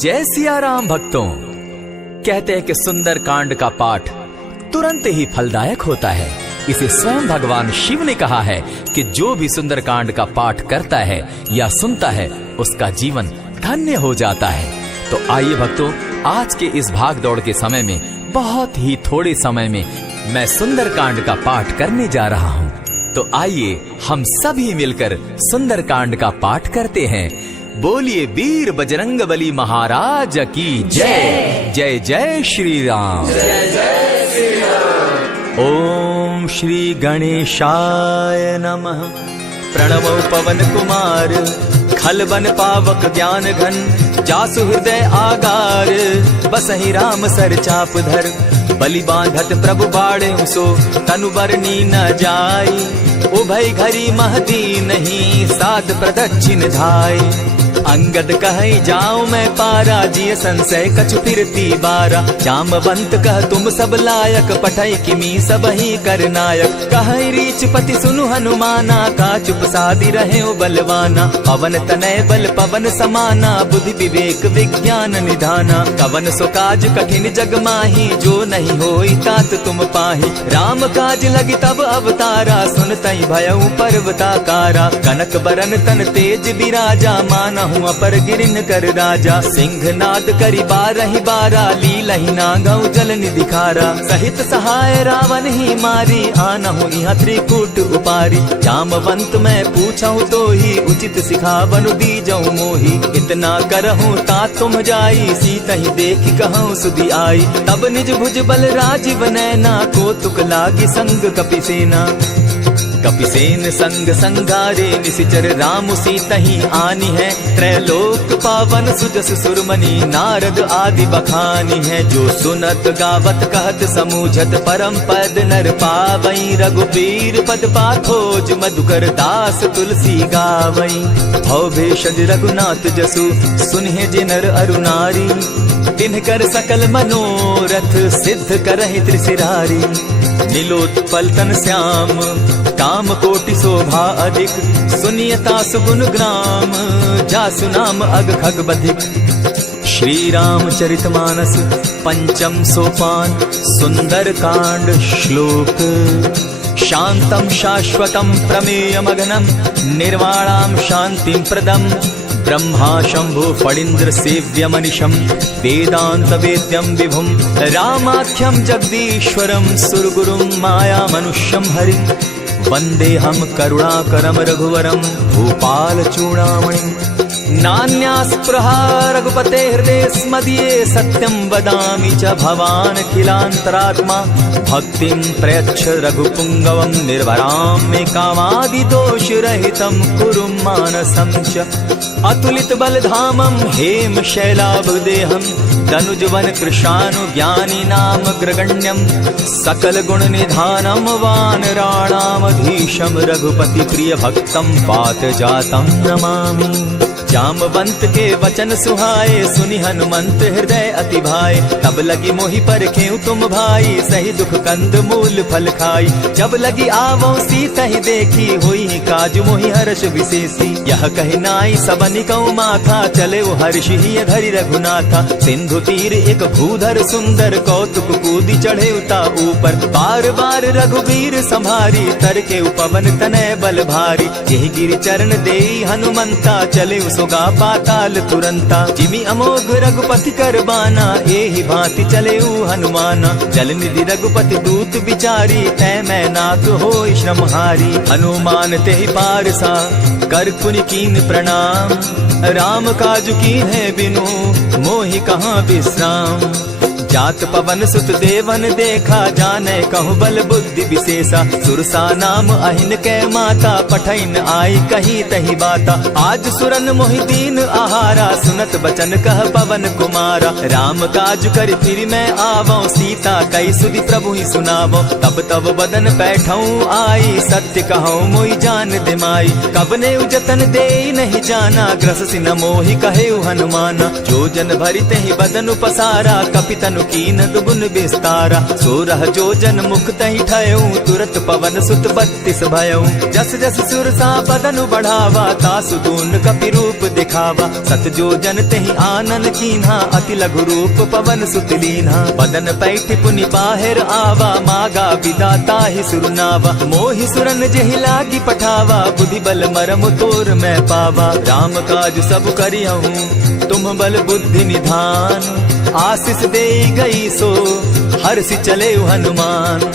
जय सिया राम भक्तों। कहते हैं कि सुंदर कांड का पाठ तुरंत ही फलदायक होता है। इसे स्वयं भगवान शिव ने कहा है कि जो भी सुंदर कांड का पाठ करता है या सुनता है उसका जीवन धन्य हो जाता है। तो आइए भक्तों, आज के इस भाग दौड़ के समय में बहुत ही थोड़े समय में मैं सुंदर कांड का पाठ करने जा रहा हूँ। तो आइए हम सभी मिलकर सुंदर कांड का पाठ करते हैं। बोलिए वीर बजरंगबली महाराज की जय। जय जय श्री राम। जय जय श्री राम। ओम श्री गणेशाय नमः। प्रणवो पवन कुमार खलबन पावक ज्ञान घन जासु हृदय आगार बसहि राम सर चाप धर बलि बांधत प्रभु बाड़े सो तनु बरनी न जाई उभय घरी महदी नहीं साध प्रदक्षिण धाई अंगद कहे जाओ मैं पारा जिय संशय कछु फिरती बारा जामवंत कह तुम सब लायक पठई किमी सब ही कर नायक कहे रीच पति सुनु हनुमाना का चुप सादी रहे बलवाना पवन तनय बल पवन समाना बुद्धि विवेक विज्ञान निधाना कवन सो काज कठिन जग माही जो नहीं होई तात तुम पाही राम काज लगी तब अवतारा सुन तई भयउ पर्वताकारा कनक बरन तन तेज बिराजा माना अपर गिरिन कर राजा सिंह नाद करी बारहि बारा लीलहि नागौ जल निधिखारा सहित सहाय रावण ही मारी आनहु इहाँ त्रिकूट उपारी जामवंत मैं पूछऊं तो ही उचित सिखावनु दीजऊं मोही इतना करहूं ता तुम जाई सीता ही देखी कहूं सुधि आई तब निज भुज बल राजीव नैना को तुक लागी संग कपिसेना कपिसेन संग संगारे निसिचर राम सीता ही आनी है त्रैलोक पावन सुजस सुरमणि नारद आदि बखानी है जो सुनत गावत कहत समूझत परम पद नर पावई रघुबीर पद पाथोज मधुकर दास तुलसी गावई भव भेषज रघुनाथ जसु सुनहि जिनर अरुनारी तिनकर सकल मनोरथ सिद्ध करहि त्रिशिरारी नीलोत्पल तन श्याम काम कोटि शोभा अधिक सुनियता सुगुण ग्राम जासु नाम अग खग बधिक। श्री रामचरितमानस पंचम सोपान सुंदर कांड श्लोक शांतम शाश्वतम प्रमेयमगनम निर्वाणाम शांतिम प्रदम ब्रह्मा शंभु फणीन्द्र सेव्य मनिषम वेदांत वेद्यम विभुम रामाख्यम जगदीश्वरम सुरगुरुम माया मनुष्यम हरि वंदे हम करुणाकरम रघुवरम भूपाल चूड़ामणि नान्यास्पृहा रघुपते हृदय स्मदीये सत्यं वदामि च भवान् किलान्तरात्मा भक्तिं प्रयच्छ रघुपुंगवं निर्भरां मे कामादिदोषरहितं कुरु मानसं च अतुलित बलधामं हेम शैलाभदेहं तनुजवन कृशानु ज्ञानी नाम ग्रगण्यं सकल गुण निधानं वानराणामधीशं रघुपति प्रिय भक्तं पात जातं नमामि। जामवंत के वचन सुहाए सुनि हनुमंत हृदय अति भाए तब लगी मोहि परखेउ तुम भाई सही दुख कंद मूल फल खाई जब लगी आवो सीता ही देखी हुई काज मोहि हर्ष विशेषी यह कहि नाई सबनि कौ माथा चले वो हर्ष ही धरि रघुनाथा सिंधु तीर एक भूधर सुंदर कौतुक कूदी चढ़े उता ऊपर बार बार रघुवीर संभारी तर के उपवन तनय बल भारी यही गिरि चरण देई हनुमंता चले सोगा पाताल तुरंता जिमि अमोघ रघुपति कर बाना एहि भांति चले हनुमाना जल निधि रघुपति दूत विचारी तै मैं नाथ होई श्रमहारी हनुमान तेहि पारसा कर पुनि कीन प्रणाम राम काज कीन है बिनु मोहि कहाँ विश्राम जात पवन सुत देवन देखा जाने कहु बल बुद्धि विशेषा सुरसा नाम अहिन के माता पठैन आई कही तही बाता आज सुरन मोहि दीन आहारा सुनत बचन कह पवन कुमारा राम काज कर फिर मैं आवो सीता कई सुधि प्रभु ही सुनावो तब तब बदन बैठऊं आई सत्य कहूँ मोहि जान दिमाई कब ने उजतन दे नहीं जाना ग्रस सिन मोहि कहे हनुमाना जो जन भरित ही बदन पसारा कपितन तनु कीन दुगुन विस्तारा। 16 जोजन मुख तहि ठयऊ, तुरत पवन सुत 32 भयऊ। जस जस सुरसा बदनु बढ़ावा, तासु दून कपि रूप दिखावा। 7 जोजन तेहि आनन कीन्हा, अति लघु रूप पवन सुत लीन्हा। बदन पैठ पुनि बाहिर आवा, मागा विदाता ही सुरनावा। मोहि सुरन जेहि लागी पठावा, बुद्धि बल मरम तोर मैं पावा। राम काज सब करियहूँ, तुम बल बुद्धि निधान। आशीष दे गई सो हर्षि चले हनुमान।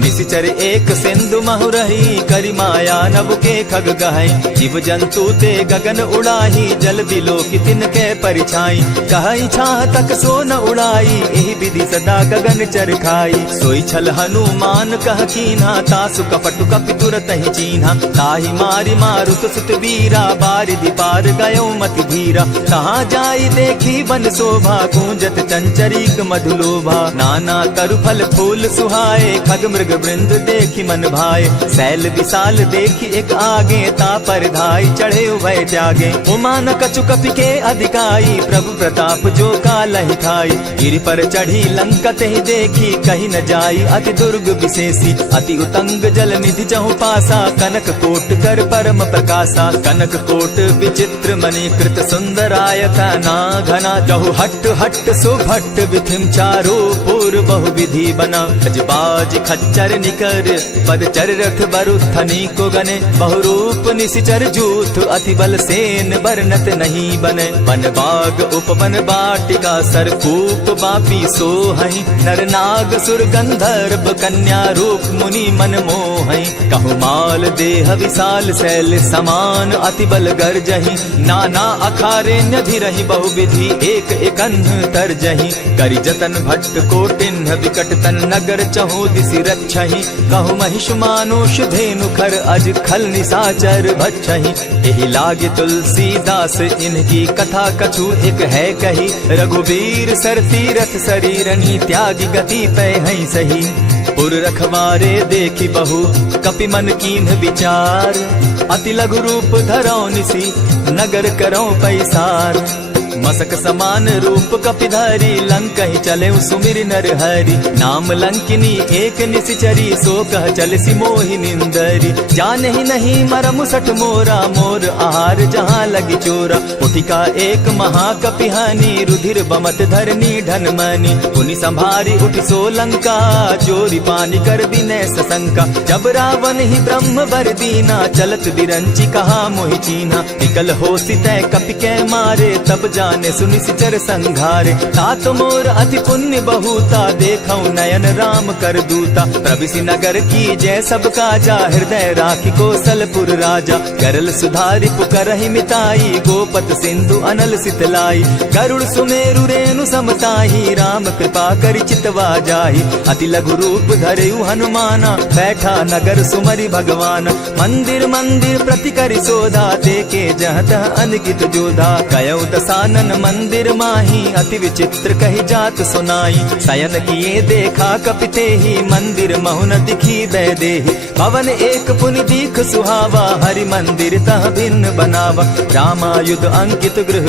निशिचर एक सिंधु महु रही, करि माया नभ के खग गहई। जीव जंतु ते गगन उड़ाही, जल बिलो की तिनके परिछाई। कहई छाह तक सो न उड़ाई, एहि विधि सदा गगन चर खाई। सोई छल हनुमान कह कीन्हा, तासु कपटु कपि तुरत ही चीन्हा। ताहि मारि मारुत सुत वीरा, बारिधि पार गयो मति धीरा। कहाँ जाई देखी वन शोभा, गूंजत चंचरीक मधुलोभा। नाना तरु फल फूल सुहाए, खग मृग वृंद देखी मन भाए। सैल विशाल देखी एक आगे, तापर धाई चढ़े उभय त्यागे। उमा न कछु कपि के अधिकाई, प्रभु प्रताप जो कालहि खाई। गिरि पर चढ़ी लंका तेहि देखी, कहीं न जाई अति दुर्ग विशेषी। अति उतंग जल निधि जहु पासा, कनक कोट कर परम प्रकाशा। कनक कोट विचित्र मणि कृत सुंदराय ना घना। जहु हट हट सुभट विधिम चारो पूर्व बहु विधि बना। बाज खच्चर निकर पद चर रथ बरुथनी को गने। बहुरूप निशिचर जूथ, अति बल सेन बरनत नहीं बने। वन बाग उपवन बाटिका, सरकूप बापी सोहई। नर नाग सुर गंधर्व कन्या, रूप मुनि मन मोहई। कहु माल देह विशाल शैल समान, अति बल गर्जही। नाना अखारे न्यधिरहि बहुविधि, एक एकन्ह तरजही। करि जतन भट्ट कोटिन्ह, विकट तन नगर चहु दिसि रक्षहि। कहु महिष मानुष धेनु खर, अज खल निशाचर भक्षहि। एहि लागे तुलसीदास, इनकी कथा कछु एक है कही। रघुवीर सर तीरथ शरीरनि, त्यागी गति पै हई सही। पुर रखवारे देखी बहु, कपि मन कीन्ह विचार। अति लघु रूप धरौ निसी, नगर करौ पैसार। मसक समान रूप कपिधारी, लंकहि चले सुमिर नर हरि। नाम लंकिनी एक निशिचरी, सो कह चल सी मोहि निंदरी। जानहि नहीं मरम सठ मोरा, मोर आहार जहाँ लगी चोरा। उठिका एक महाकपिहानी, रुधिर बमत धरनी ढनमनी। पुनि संभारी उठि सो लंका, चोरी पानी कर बिनै सशंका। जब रावण ही ब्रह्म बर दीना, चलत बिरंची कहा मोहि चीन्हा। निकल होसी तै कपि कै मारे, तब जाने सुनि सिचर संघारे। तात मोर अति पुण्य बहुता, देखौ नयन राम कर दूता। प्रविशि नगर की जय सब काजा, हृदय राखी कौशलपुर राजा। करल सुधारि पुकरहि मिताई, गोपत सिंधु अनल सितलाई। गरुड़ सुमेरु रेणु समताही, राम कृपा करि चितवा जाहि। अति लघु रूप धरयु हनुमाना, बैठा नगर सुमरि भगवान। मंदिर मंदिर प्रति करि सोधा, देखे जहाँ तह अनगित जोधा। कयौ दसानन मंदिर माही, अति विचित्र कही जात सुनाई। शयन किए देखा कपिते ही, मंदिर महु न दिखी देहि। भवन एक पुनि दीख सुहावा, हरि मंदिर तह भिन्न बनावा। रामायुध अंकित गृह,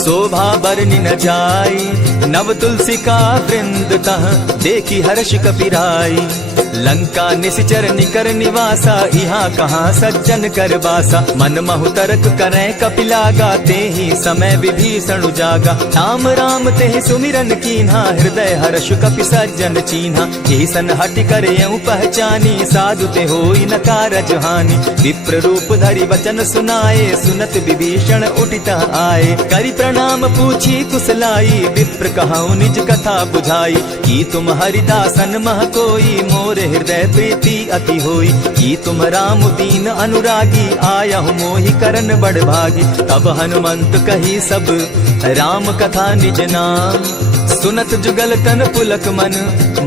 शोभा बरनि न जाई। नव तुलसी का वृंद तह, देखी हर्ष कपिराई। लंका निशिचर निकर निवासा, यहाँ कहाँ सज्जन कर बासा। मन महु तरक करें कपिलागा, तेहि समय विभीषण जागा। राम राम तेहि सुमिरन कीन्हा, हृदय हर्ष कपि सज्जन चीन्हा। ईसन हटि कर यूं पहचानी, साधु ते होई न कारज हानि। विप्र रूप धरि वचन सुनाए, सुनत विभीषण उठिता आए। करि प्रणाम पूछी कुशलाई, विप्र कहऊँ निज कथा बुझाई। की तुम हरिदासन मह कोई, मोर हृदय प्रीति अति होई। की तुम राम दीन अनुरागी, आया हूँ मोहि करन बड़ भागी। तब हनुमंत कही सब राम कथा निज नाम, सुनत जुगल तन पुलक मन,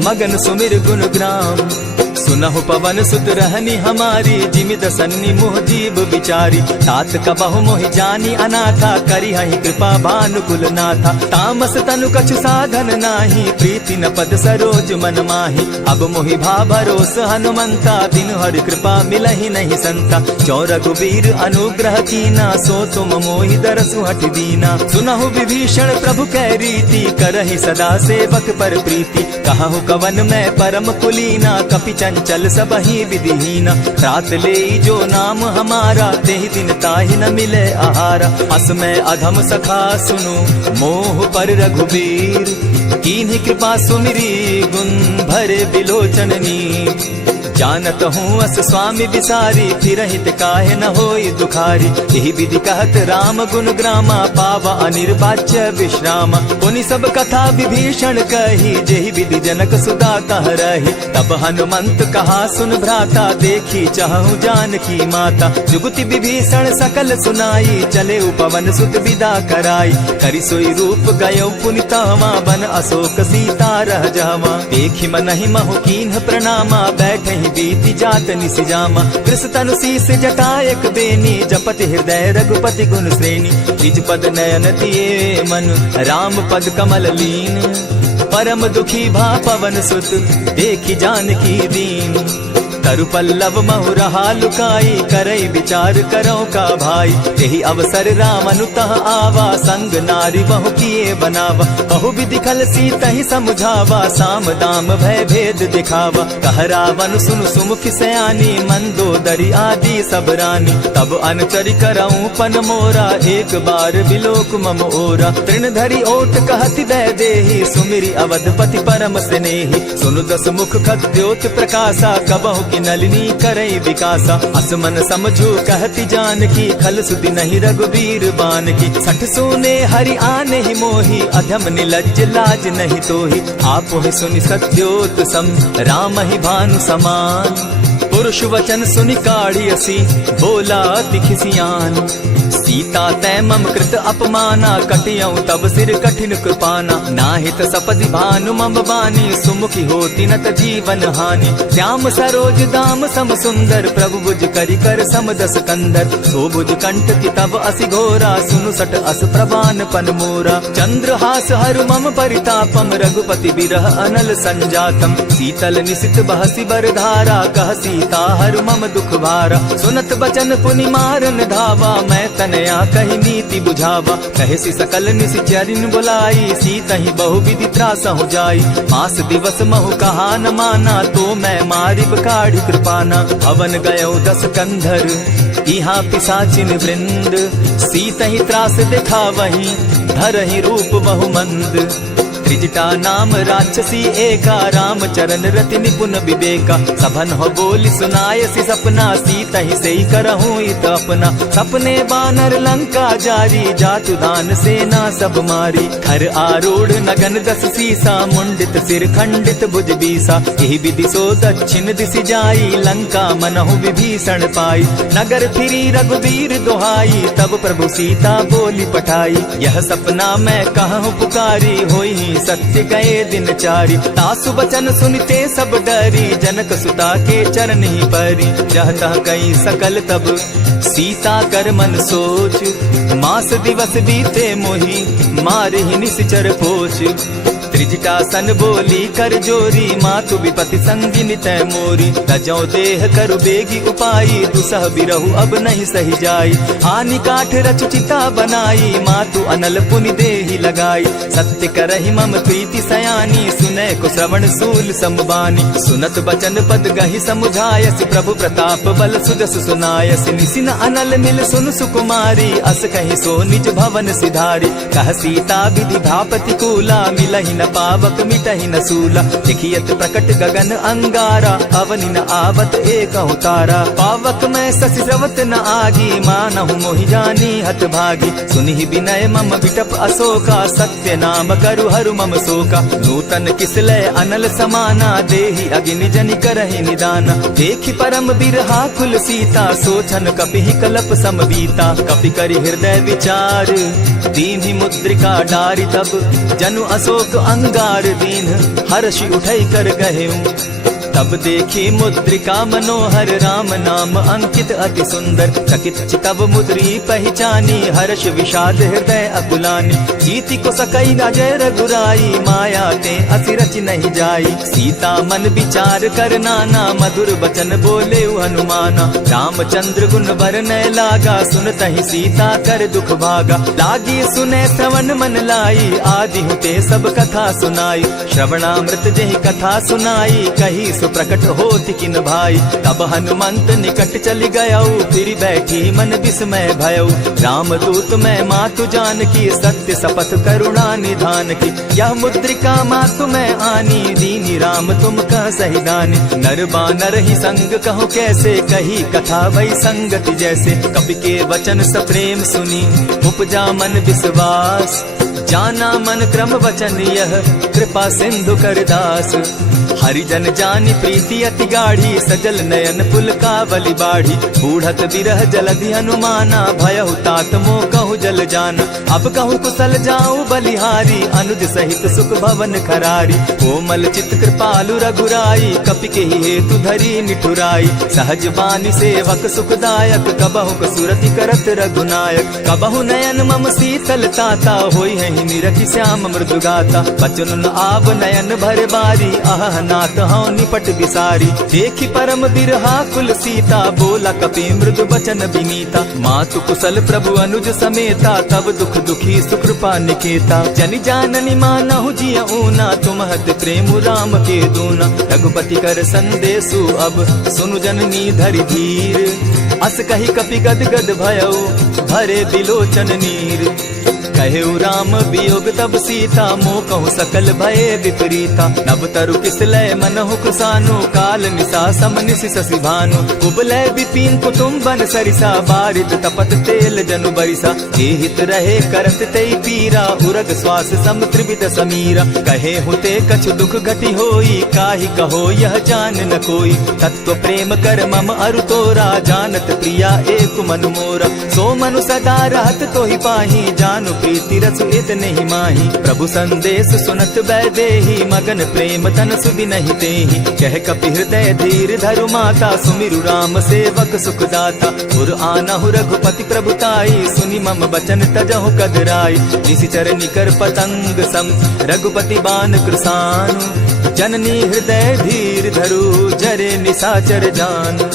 मगन सुमिर गुण ग्राम। सुनहु पवन सुत रहनी हमारी, जिमित सन्नी मोह जीव विचारी। तात कबहु मोहि जानी अनाथा, करी हहि कृपा भानुकुल नाथा। तामस तनु कछु साधन नाही, प्रीति न पद सरोज मन माही। अब मोहि भा भरोस हनुमंता, बिनु हरि कृपा मिलहि नहीं संता। जो रघुबीर अनुग्रह कीना, सो तुम मोहि दरसु हठ दीना। सुनहु विभीषण प्रभु कै रीति, करहि सदा सेवक पर प्रीति। कहु कवन मैं परम कुलीना, कपि चंचल सबहि विधिहीना। रात ले जो नाम हमारा, तेहि दिन ताहि न मिले आहारा। अस मैं अधम सखा सुनु, मोह पर रघुबीर। कीन्ही कृपा सुमिरी, गुण भरे बिलोचन नीर। जानत हूँ अस स्वामी विसारी, फिरहित काहे न होई दुखारी। यही विधि कहत राम गुण ग्रामा, पावा अनिर्वाच्य विश्रामा। पुनि सब कथा विभीषण कही, जेहि विधि जनक सुता कह रही। तब हनुमंत कहा सुन भ्राता, देखी चाहूँ जानकी माता। जुगति विभीषण सकल सुनाई, चले पवन सुत विदा कराई। करि सोई रूप गयो पुनि तहवा, बन अशोक सीता रह जहवा। देखी मनहि महु कीन्ह प्रणामा, बैठहि बीति जात निसिजामा। कृष तनु शीस जटा एक बेनी, जपति हृदय रघुपति गुण श्रेणी। निज पद नयन दिए मन, राम पद कमल लीन। परम दुखी भा पवन सुत, देखी जानकी दीन। तरु पल्लव महु रहा लुकाई, करई विचार करो का भाई। यही अवसर राम अनुतः आवा, संग नारी बहु किए बनावा। बहु विधि खल सीतहि समझावा, साम दाम भय भेद दिखावा। कह रावण सुन सुमुखी सयानी, मंदोदरी आदि सब रानी। तब अनचरि करऊं पन मोरा, एक बार बिलोक मम ओरा। तृण धरि ओट कहति दय देहि, सुमिरि अवधपति परम स्नेही। सुनु दस मुख खद्योत प्रकाशा, कबहु की नलिनी करई विकासा। असमन समझो कहति जानकी, खल सुधि नहीं रघुबीर बान की। सठ सोने हरि आने ही मोही, अधम निलज्ज लाज नहीं तोही। आपो ही सुनि सत्योत सम, राम ही भानु समान। पुरुष वचन सुनि काढ़ियसी, बोला अति खिसियान। सीता तै मम कृत अपमाना, कटियऊं तब सिर कठिन कृपाना। नाहित सपदि भानु मम बानी, सुमुखी होती नत जीवन हानि। श्याम सरोज दाम सम सुंदर, प्रभु भुज करि कर सम दस कंदर। सो भुज कंठ की तब असि घोरा, सुनु सट अस प्रवान पन मोरा। चंद्रहास हरु मम परितापम, रघुपति बिरह अनल संजातम। शीतल निशित बहसी बरधारा, कह सीता हरु मम दुख भारा। सुनत बचन पुनि मारन धावा, मैं तनया कही नीति बुझावा। कहसी सकल निशिचरिन बुलाई, सीतहि बहु विधि त्रास हो जाई। मास दिवस महु कहा न माना, तो मैं मारिब काढ़ी कृपाना। हवन गयो दस कंधर, इहाँ पिशाचिन वृंद। सीतहि त्रास दिखावहि, धरहि रूप बहु मंद। त्रिजटा नाम राक्षसी एका, राम चरण रति निपुण विवेका। सभन हो बोली सुनायसी सपना, सीतहि सेई करहूँ इत अपना। सपने बानर लंका जारी, जातु दान सेना सब मारी। खर आरूढ़ नगन दस सीसा, मुंडित सिर खंडित भुज बीसा। यही विधि सो दक्षिण दिशि जाई, लंका मनहु विभीषण पाई। नगर फिरी रघुबीर दोहाई, तब प्रभु सीता बोली पठाई। यह सपना मैं कहूँ पुकारी, होई सत्य गए दिन चारी। तासु बचन सुनते सब डरी, जनक सुता के चरण ही परी। जहता कई सकल तब सीता कर मन सोच, मास दिवस बीते मोही, मारे ही निश्चर पोच। त्रिजटा सन बोली कर जोरी, मातु विपति संगिनी तै मोरी। तजौ देह करु बेगी उपाई, दुसह बिरहु अब नहीं सही जाई। हानि काठ रचु चिता बनाई, मातु अनल पुनि देहि लगाई। सत्य करहि मम प्रीति सयानी, सुनै को श्रवण सूल समबानी। सुनत बचन पद गहि समुझायस, प्रभु प्रताप बल सुजस सुनायस। निसिन अनल मिल सुन सुकुमारी, अस कहि सो निज भवन सिधारी। कह सीता विधि भापति कूला, मिलहि न पावक मिटहि न सूला। देखियत प्रकट गगन अंगारा, अवनि न आवत एक तारा। पावक मैं शशि स्रवत न आगी, मानहु मोहि जानी हत भागी। सुनिहि विनय मम विटप अशोका, सत्य नाम करु हरु मम शोका। नूतन किसलय अनल समाना, देहि अग्नि जनि करहि निदाना। देखि परम बिरहा कुल सीता, सोचन कपिहि कलप समबीता। कपि करि हृदय विचार, दीन्हि मुद्रिका डारि तब। जनु अशोक अंगार दीन, हर्षि उठै कर गहेऊ। तब देखी मुद्रिका मनोहर राम नाम अंकित अति सुंदर। चकित चितव मुद्री पहचानी हर्ष विषाद हृदय अकुलानी। जीति को सकई न जय रघुराई माया ते अति रच नहीं जाई। सीता मन विचार कर नाना मधुर बचन बोले हनुमाना। रामचंद्र गुण बरनय लागा सुनतहि सीता कर दुख भागा। लागी सुने श्रवण मन लाई आदि हुते सब कथा सुनाई। श्रवणामृत जहि कथा सुनाई कही सुप्रकट होति किन भाई। तब हनुमंत निकट चली गयऊ फिर बैठी मन विस्मय भयऊ। रामदूत मैं मातु जानकी सत्य शपथ करुणा निधान की। यह मुद्रिका मातु मैं आनी दीनी राम तुम कह सही दानी। नर बानर ही संग कहो कैसे कही कथा वही संगति जैसे। कपि के वचन सप्रेम सुनी उपजा मन विश्वास। जाना मन क्रम वचन यह कृपा सिंधु कर दास। हरिजन जानी प्रीति अति गाढ़ी सजल नयन पुलकावली बाढ़ी। बूढ़त बिरह जलधि हनुमाना भयहु तात मोह कहु जल जाना। अब कहु कुशल जाऊं बलिहारी अनुज सहित सुख भवन खरारी। कोमल चित कृपालु रघुराई कपि के हेतु धरी निठुराई। सहज बानी सेवक सुखदायक कबहु कसुरति करत रघुनायक। कबहु नयन मम शीतल ताता होई है निरखि श्याम मृदु गाता। बचन आव नयन भर बारी आह नाथ हौ निपट बिसारी। देखी परम बिरहा कुल सीता बोला कपि मृदु बचन विनीता। मातु कुशल प्रभु अनुज समेता तब दुख दुखी सुकृपा निकेता। जनि जाननी मानहु जिय ऊना तुम्हत प्रेम राम के दूना। रघुपति कर संदेशु अब सुनु जननी धरि धीर। अस कही कपि गद गद भयऊ भरे बिलोचन नीर। कहेउ राम वियोग तब सीता मोह कहु सकल भये विपरीता। नभ तरु किसलय मनहु कृसानु काल निशा समनिशि शशि भानु। कुबलय विपिन कुटुम्बन सरिसा बारित तपत तेल जनु बरिसा। जे हित रहे करत तेई पीरा उरग श्वास सम त्रिविध समीरा। कहे हुते कछु दुख घटी होई काहि कहो यह जान न कोई। तत्व प्रेम कर मम अरु तोरा जानत प्रिया एक मनु मोरा। सो मनु सदा रहत तोहि पाही जानु प्रीति रस इतने ही माही। प्रभु संदेश सुनत बैदेही मगन प्रेम तन सुधि नहीं तेहि। कह कपि हृदय धीर धरु माता सुमिरु राम सेवक सुखदाता। पुर आनहु रघुपति प्रभुताई सुनि मम बचन तजहु कदराई। निशिचर निकर पतंग सम रघुपति बान कृसानु। जननी हृदय धीर धरु जरे निशाचर जान।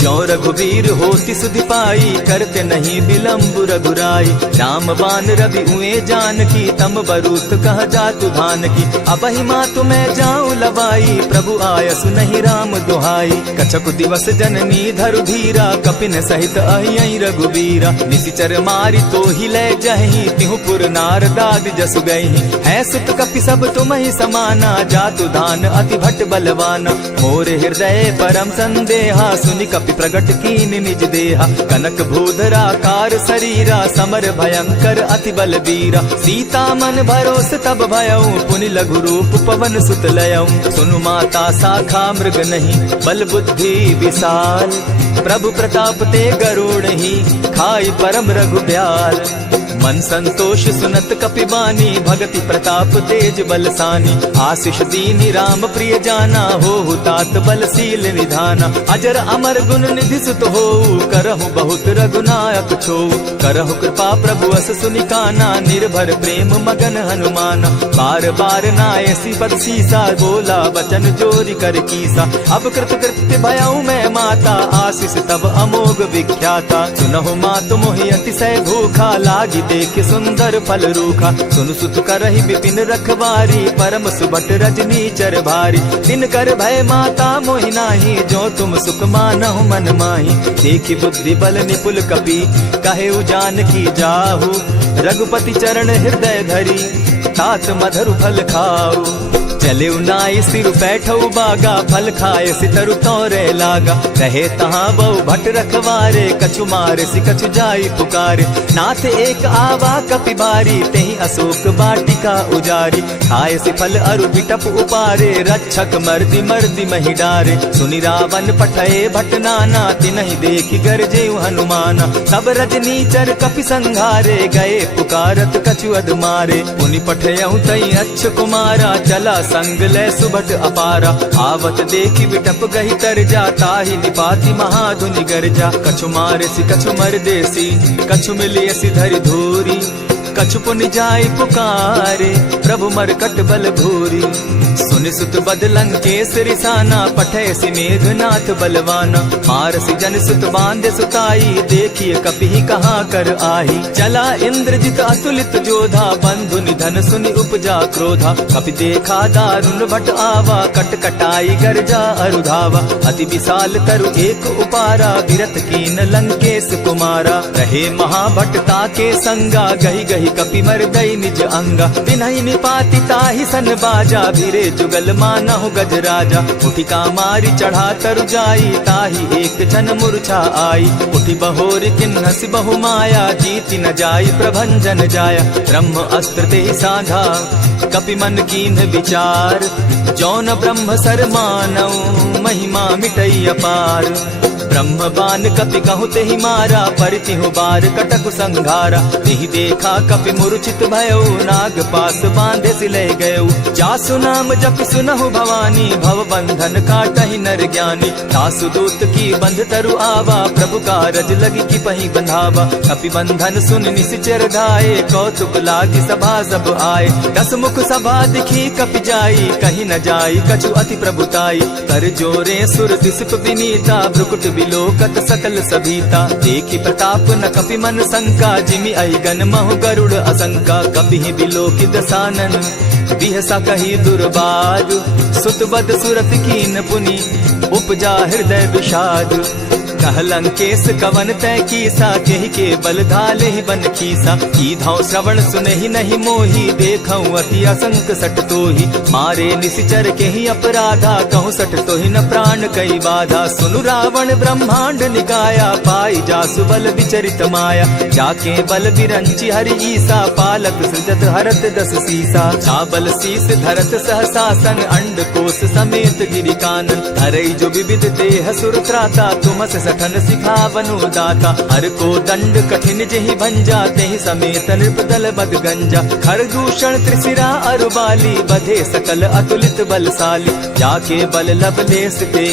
जो रघुवीर होति सुधि पाई करते नहीं विलम्ब रघुराई। राम बान रवि उए जान की तम बरूत कह जातु धान की। अबहि मातु मैं जाऊं लवाई प्रभु आयसु नहीं राम दुहाई। कछक दिवस जननी धरु धीरा कपिन सहित अहियहि रघुवीरा। निशिचर मारी तो ही ले जहि तिहु पुर नारदाद जसु गई। है सुत कपि सब तुम ही समाना जातु धान अति भट बलवाना। मोर हृदय परम संदेहा सुनि कपि प्रगट कीन निज देहा। कनक भूधराकार शरीरा समर भयंकर अति बलबीरा। सीता मन भरोस तब भयऊ पुनि लघु रूप पवन सुत लयऊ। सुनु माता शाखा मृग नहीं बल बुद्धि विशाल। प्रभु प्रताप ते गरुड़ ही खाई परम रघुब्याल। मन संतोष सुनत कपिबानी भगति प्रताप तेज बलसानी। आशीष दीनी राम प्रिय जाना हो तात बलशील निधाना। अजर अमर गुण निधि सुत हो करहु बहुत रघुनायक छो। करहु कृपा प्रभु अस सुनिकाना निर्भर प्रेम मगन हनुमाना। बार बार नायसी पद सीसा बोला वचन जोरी कर कीसा। अब कृत कृत्य भयऊ मैं माता आशीष तब अमोघ विख्याता। सुनहु मातु मोहि अतिशय भूखा लागी देख सुंदर फल रूखा। सुन सुत करहि विपिन रखवारी परम सुबट रजनी चर भारी। दिन कर भय माता मोहि नाही जो तुम सुख मानहु मन माही। देखि बुद्धि बल निपुल कपि कहेउ जानकी जाहु। रघुपति चरण हृदय धरी तात मधुर फल खाऊ। चले नाई सिर बैठऊ बागा फल खाए सितरु तोरे लागा। रहे तहाँ बहु भट रखवारे कछु मारे सि कछु जाई पुकारे। नाथ एक आवा कपि बारी तेहि अशोक वाटिका उजारी। खाए सि फल अरु बिटप उपारे रक्षक मर्दि मर्दि महि डारे। सुनि रावण पठये भट नाना तिनहि देखि गरजेउ हनुमाना। सब रजनीचर कपि संघारे गए पुकारत कछु अध मारे। पुनि पठयउ तई अच्छ कुमारा चला संग ले सुभट अपारा, आवत देखी बिटप गही तर जा, ताहि निपाति महाधुनि गर्जा। कछु मारेसी कछु मर देसी, कछु मिलियसी धरि धूरी, कछु पुनि जाय पुकारे, प्रभु मरकट बल भूरी। सुनि सुत बद लंकेश रिसाना, पठैसी मेघनाथ बलवाना। मारसी जन सुत बांधे सुताई, देखिए कपि कहाँ कर आही। चला इंद्रजित अतुलित जोधा, बंधु निधन सुनि उपजा क्रोधा। कपि देखा दारुण भट आवा, कट कटाई गर्जा अरुधावा। अति विशाल तरु एक उपारा, विरत कीन लंकेश कुमारा। रहे महाभट ताके संगा, गही गही कपि मर गई निज अंगा। बिनहि निपाति ताहि सन बाजा, भिरे जुगल मानहु गज राजा। उठि कामारी चढ़ा तरु जाई, ताहि एक जन मूर्छा आई। उठि बहोर किन्हसि बहु माया, जीति न जाई प्रभंजन जाया। ब्रह्म अस्त्र तेहि साधा, कपि मन कीन्ह विचार। जौन ब्रह्म सर मानऊ, महिमा मिटई अपार। ब्रह्म बान कपि कहु तेहि मारा, परितिहु बार कटकु संघारा। तेहि देखा कपि मूर्छित भयउ, नाग पास बांधे सिले गयउ। जासु नाम जपि सुनहु भवानी, भव बंधन काटहि नर ज्ञानी। तासु दूत की बंध तरु आवा, प्रभु कारज लगी की पहि बंधावा। कपि बंधन सुन निसिचर धाये, कौतुक लागी सभा सब आए। दस मुख सभा दिखी कपि जाई, कहीं न जाई कछु अति प्रभुताई। कर जोरे सुर दिसप विनीता, भ्रुकुट बिलोकत सकल सभीता। देखी प्रताप न कपि मन शंका, जिमि अहिगन महु गरुड़ असंका। कपि बिलोकि दसानन, बिहसा कही दुर्बाद। सुत बद सुरत कीन पुनि, उपजा हृदय विषाद। कह लंकेश कवन तय कीसा, केहि के बल धाले ही बन खीसा। कीधौ श्रवण सुनहि नहीं मोही, देखऊं अति असंक सट तोही। मारे निसिचर केहि अपराधा, कहूँ सट तोहि न प्राण कई बाधा। सुनु रावण ब्रह्मांड निकाया, पाई जासु बल विचरित माया। जाके बल बिरंची हरि ईसा, पालक सृजत हरत दस सीसा। छाबल शीस धरत सहसासन, अंड कोश समेत गिरि कानन। धरई जो विविध देह सुर त्राता, तुमस सठन सिखावनु दाता। हर को दंड कठिन जेहि भंजा, तेहि समेत नृपदल बद गंजा। खरदूषण त्रिशिरा अरुबाली, बधे सकल अतुलित बलशाली। जाके बल लब लेस के,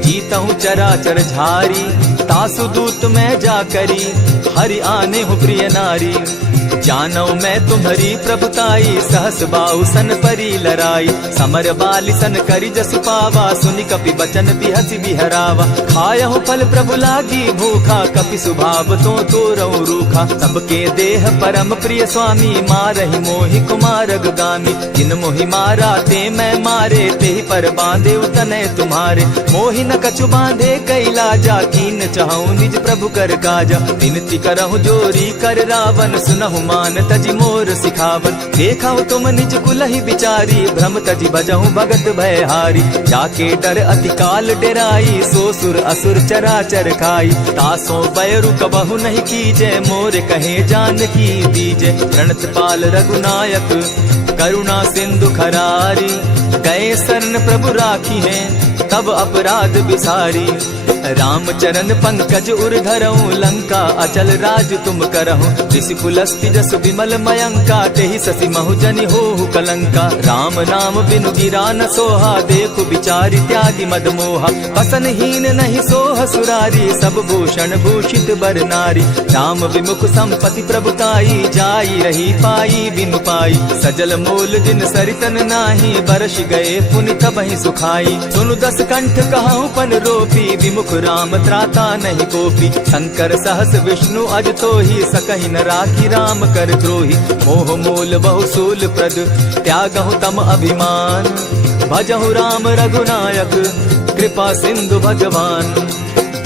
जीतहु चराचर झारी। तासु दूत मैं जा करी, हरि आने हूँ प्रिय नारी। जानो मैं तुम्हारी प्रभुताई, सहस बाहु सन परी लराई। समर बाली सन करी जसु पावा, सुनि कपि बचन बिहसि बिहरावा। खायहु फल प्रभु लागी भूखा, कपि सुभाव तो तोरहु रूखा। सबके देह परम प्रिय स्वामी, मारहि मोहि कुमारग गामी। जिन मोहि मारा ते मैं मारे, तेहि पर बांधे उतने तुम्हारे। मोहि न कछु बांधे कैलाजा, कीन चाहूं निज प्रभु कर काजा। विनती करहु जोरी कर रावण, सुनहु मान तजी मोर सिखावन। देखा तुम निज कुलहि बिचारी, भ्रम तजी बजहु भगत भयहारी। जाके डर अति काल डेराई, सो सुर असुर चराचर खाई। तासो बैरु कबहु नहीं कीजे, मोर कहे जानकी दीजे। प्रणत पाल रघुनायक, करुणा सिंधु खरारी। गए शरण प्रभु राखी है, तब अपराध बिसारी। राम चरण पंकज उर धरऊं, लंका अचल राज तुम करहूं। ऋषि पुलस्ति जस विमल मयंका, तेहि ससि महु जनि होहु कलंका। राम नाम बिनु गिरा न सोहा, देखु बिचारी त्यागी मद मोहा। पसन हीन नहीं सोह सुरारी, सब भूषण भूषित बर नारी। राम विमुख संपति प्रभुताई, जाई रही पाई बिनु पाई। सजल मोल जिन सरितन नाही, बरस गए पुनि तबहि सुखाई। सुनु दस कंठ कहूँ पन रोपी, विमुख राम त्राता नहीं कोपी। शंकर सहस विष्णु अज तो ही, सकहि न राखी राम कर द्रोही। मोह मूल बहु सूल प्रद, त्यागहु तम अभिमान। भजहु राम रघुनायक, कृपा सिंधु भगवान।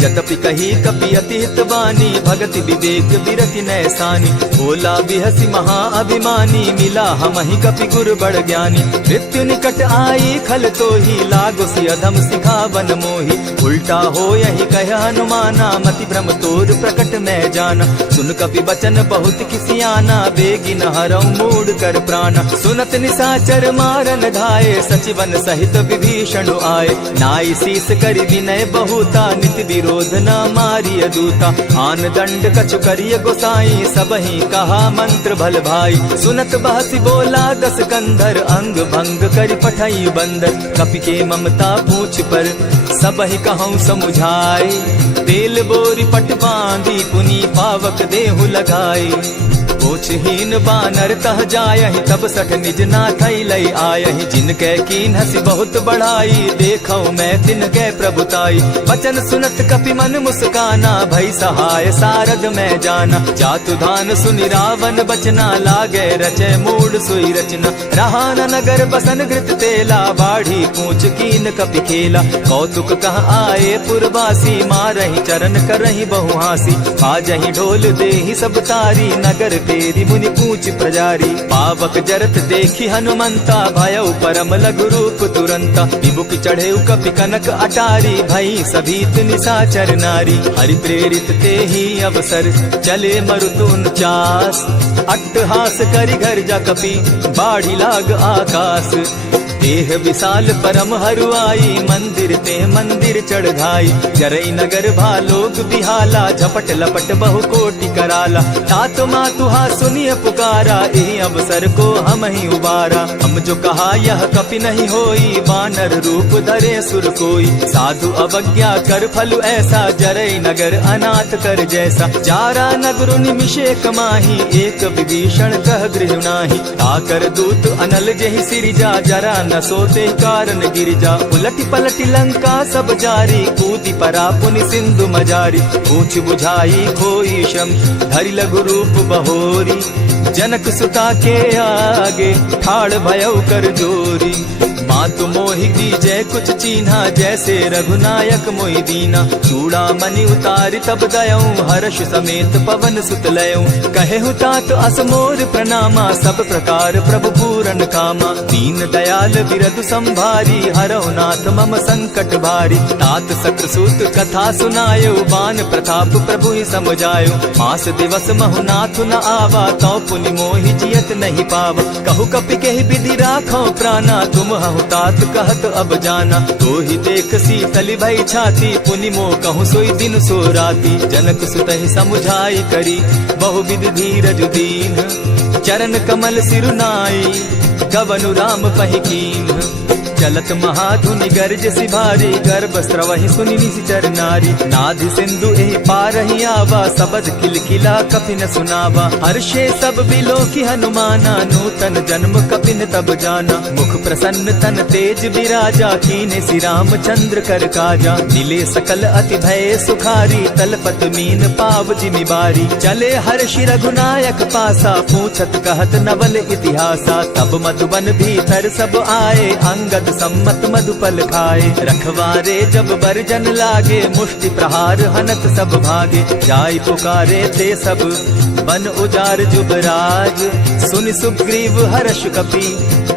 जतपि कही कपि अति हितवानी, भगति विवेक विरति नैसानी। बोला बिहसि महा अभिमानी, मिला हमहि कपि गुर बड़ ज्ञानी। मृत्यु निकट आई खल तोही, लागो सि अधम सिखावन मोही। उल्टा हो यही कह हनुमाना, मति भ्रम तोर प्रकट मैं जाना। सुन कपि बचन बहुत किसियाना, बेगी न हरऊ मूड कर प्राणा। सुनत निसाचर मारन धाये, सचिवन सहित विभीषण आए। नाई शीस करि विनय बहुता, नित विरोध क्रोध न मारिय दूता। आन दंड कछु करिय गोसाई, सबहि कहा मंत्र भल भाई। सुनत बहसी बोला 10 कंधर, अंग भंग करि पठई बंदर। कपि के ममता पूछ पर, सबहि कहूँ समुझाए। तेल बोरी पट बांधी, पुनि पावक देहु लगाई। पूछहीन बानर तह जायहि, तब सठ निज नाथ लई आयहि। जिनके कीन हसी बहुत बढ़ाई, देखौ मैं तिनके प्रभुताई। वचन सुनत कपि मन मुस्काना, भई सहाय सारद मैं जाना। जातु धान सुनि रावण बचना, लागे रचे मूड सोई रचना। रहा न नगर बसन घृत तेला, बाढ़ी पूछ कीन कपि खेला। कौतुक कह आए पुरवासी, मारहि चरण करहि बहु हासी। बाजहि ढोल देहि सब तारी, नगर तेरी मुनि पूछ प्रजारी। पावक जरत देखी हनुमंता, भयउ परम लघु रूप तुरंता। विमुख चढ़े कपि कनक अटारी, भई सभीत निशाचर नारी। हरि प्रेरित ते ही अवसर, चले मरुतुन चास। अट्टहास करि घर जा कपि, बाढ़ी लाग आकाश। देह विशाल परम हरुआई, मंदिर ते मंदिर चढ़ धाई। जरई नगर भालोग बिहाला, झपट लपट बहु कोटि कराला। तात मातुहा सुनिय पुकारा, एहि अवसर को हम ही उबारा। हम जो कहा यह कपि नहीं होई, बानर रूप धरे सुर कोई। साधु अवज्ञा कर फल ऐसा, जरई नगर अनाथ कर जैसा। जारा नगर निमिषे कमाही, एक विभीषण कह गृह नाही। आकर दूत अनल जेहि सिरिजा, जरा न सोते कारण गिरिजा। उलटी पलटी लंका सब जारी, कूदी परा पुनि सिंधु मजारी। पूछ बुझाई खोई श्रम, धरि लघु रूप बहोरी। जनक सुता के आगे, ठाड़ भयउ कर जोरी। मातु मोहि दीजै कुछ चीन्हा, जैसे रघुनायक मोहि दीना। चूड़ा मणि उतारि तब दयऊं, हर्ष समेत पवन सुत लयऊं। कहेहु तात असमोर प्रणामा, सब प्रकार प्रभु पूरन कामा। दीन दयाल बिरदु संभारी, हरौ नाथ मम संकट भारी। तात सक्रसूत कथा सुनायो, बान प्रताप प्रभु ही समझायो। मास दिवस महु नाथ न आवा, तौ पुनि मोहि जियत नहीं पावा। कहु कपि केहि विधि राखौ प्राणा, तुम हहु तात कहत अब जाना। तो ही देख शीतल भई छाती, पुनि मो कहूँ सोई दिन सो राती। जनक सुतहि समुझाई करी, बहुविध धीरज दीन। चरण कमल सिरुनाई, गवनु राम पहि कीन। चलत महाधुनि गर्ज सिभारी, गर्भ स्रवहि सुनि निश्चर नारी। नाधि सिंधु एहि पारहि आवा, सबद किलकिला कपि न सुनावा। हर्षे सब बिलोकि हनुमाना, नूतन जन्म कपि न तब जाना। मुख प्रसन्न तन तेज विराजा, कीने सि रामचंद्र कर काजा। मिले सकल अति भय सुखारी, तलपत मीन पाव जिमि बारी। चले हर्षि रघुनायक पासा, पूछत कहत नवल इतिहासा। तब मधुबन भीतर सब आए, अंगद सम्मत मधुपल खाए। रखवारे जब बरजन लागे, मुष्टि प्रहार हनत सब भागे। जाय पुकारे ते सब, बन उजार जुबराज। सुनि सुग्रीव हर्ष कपि,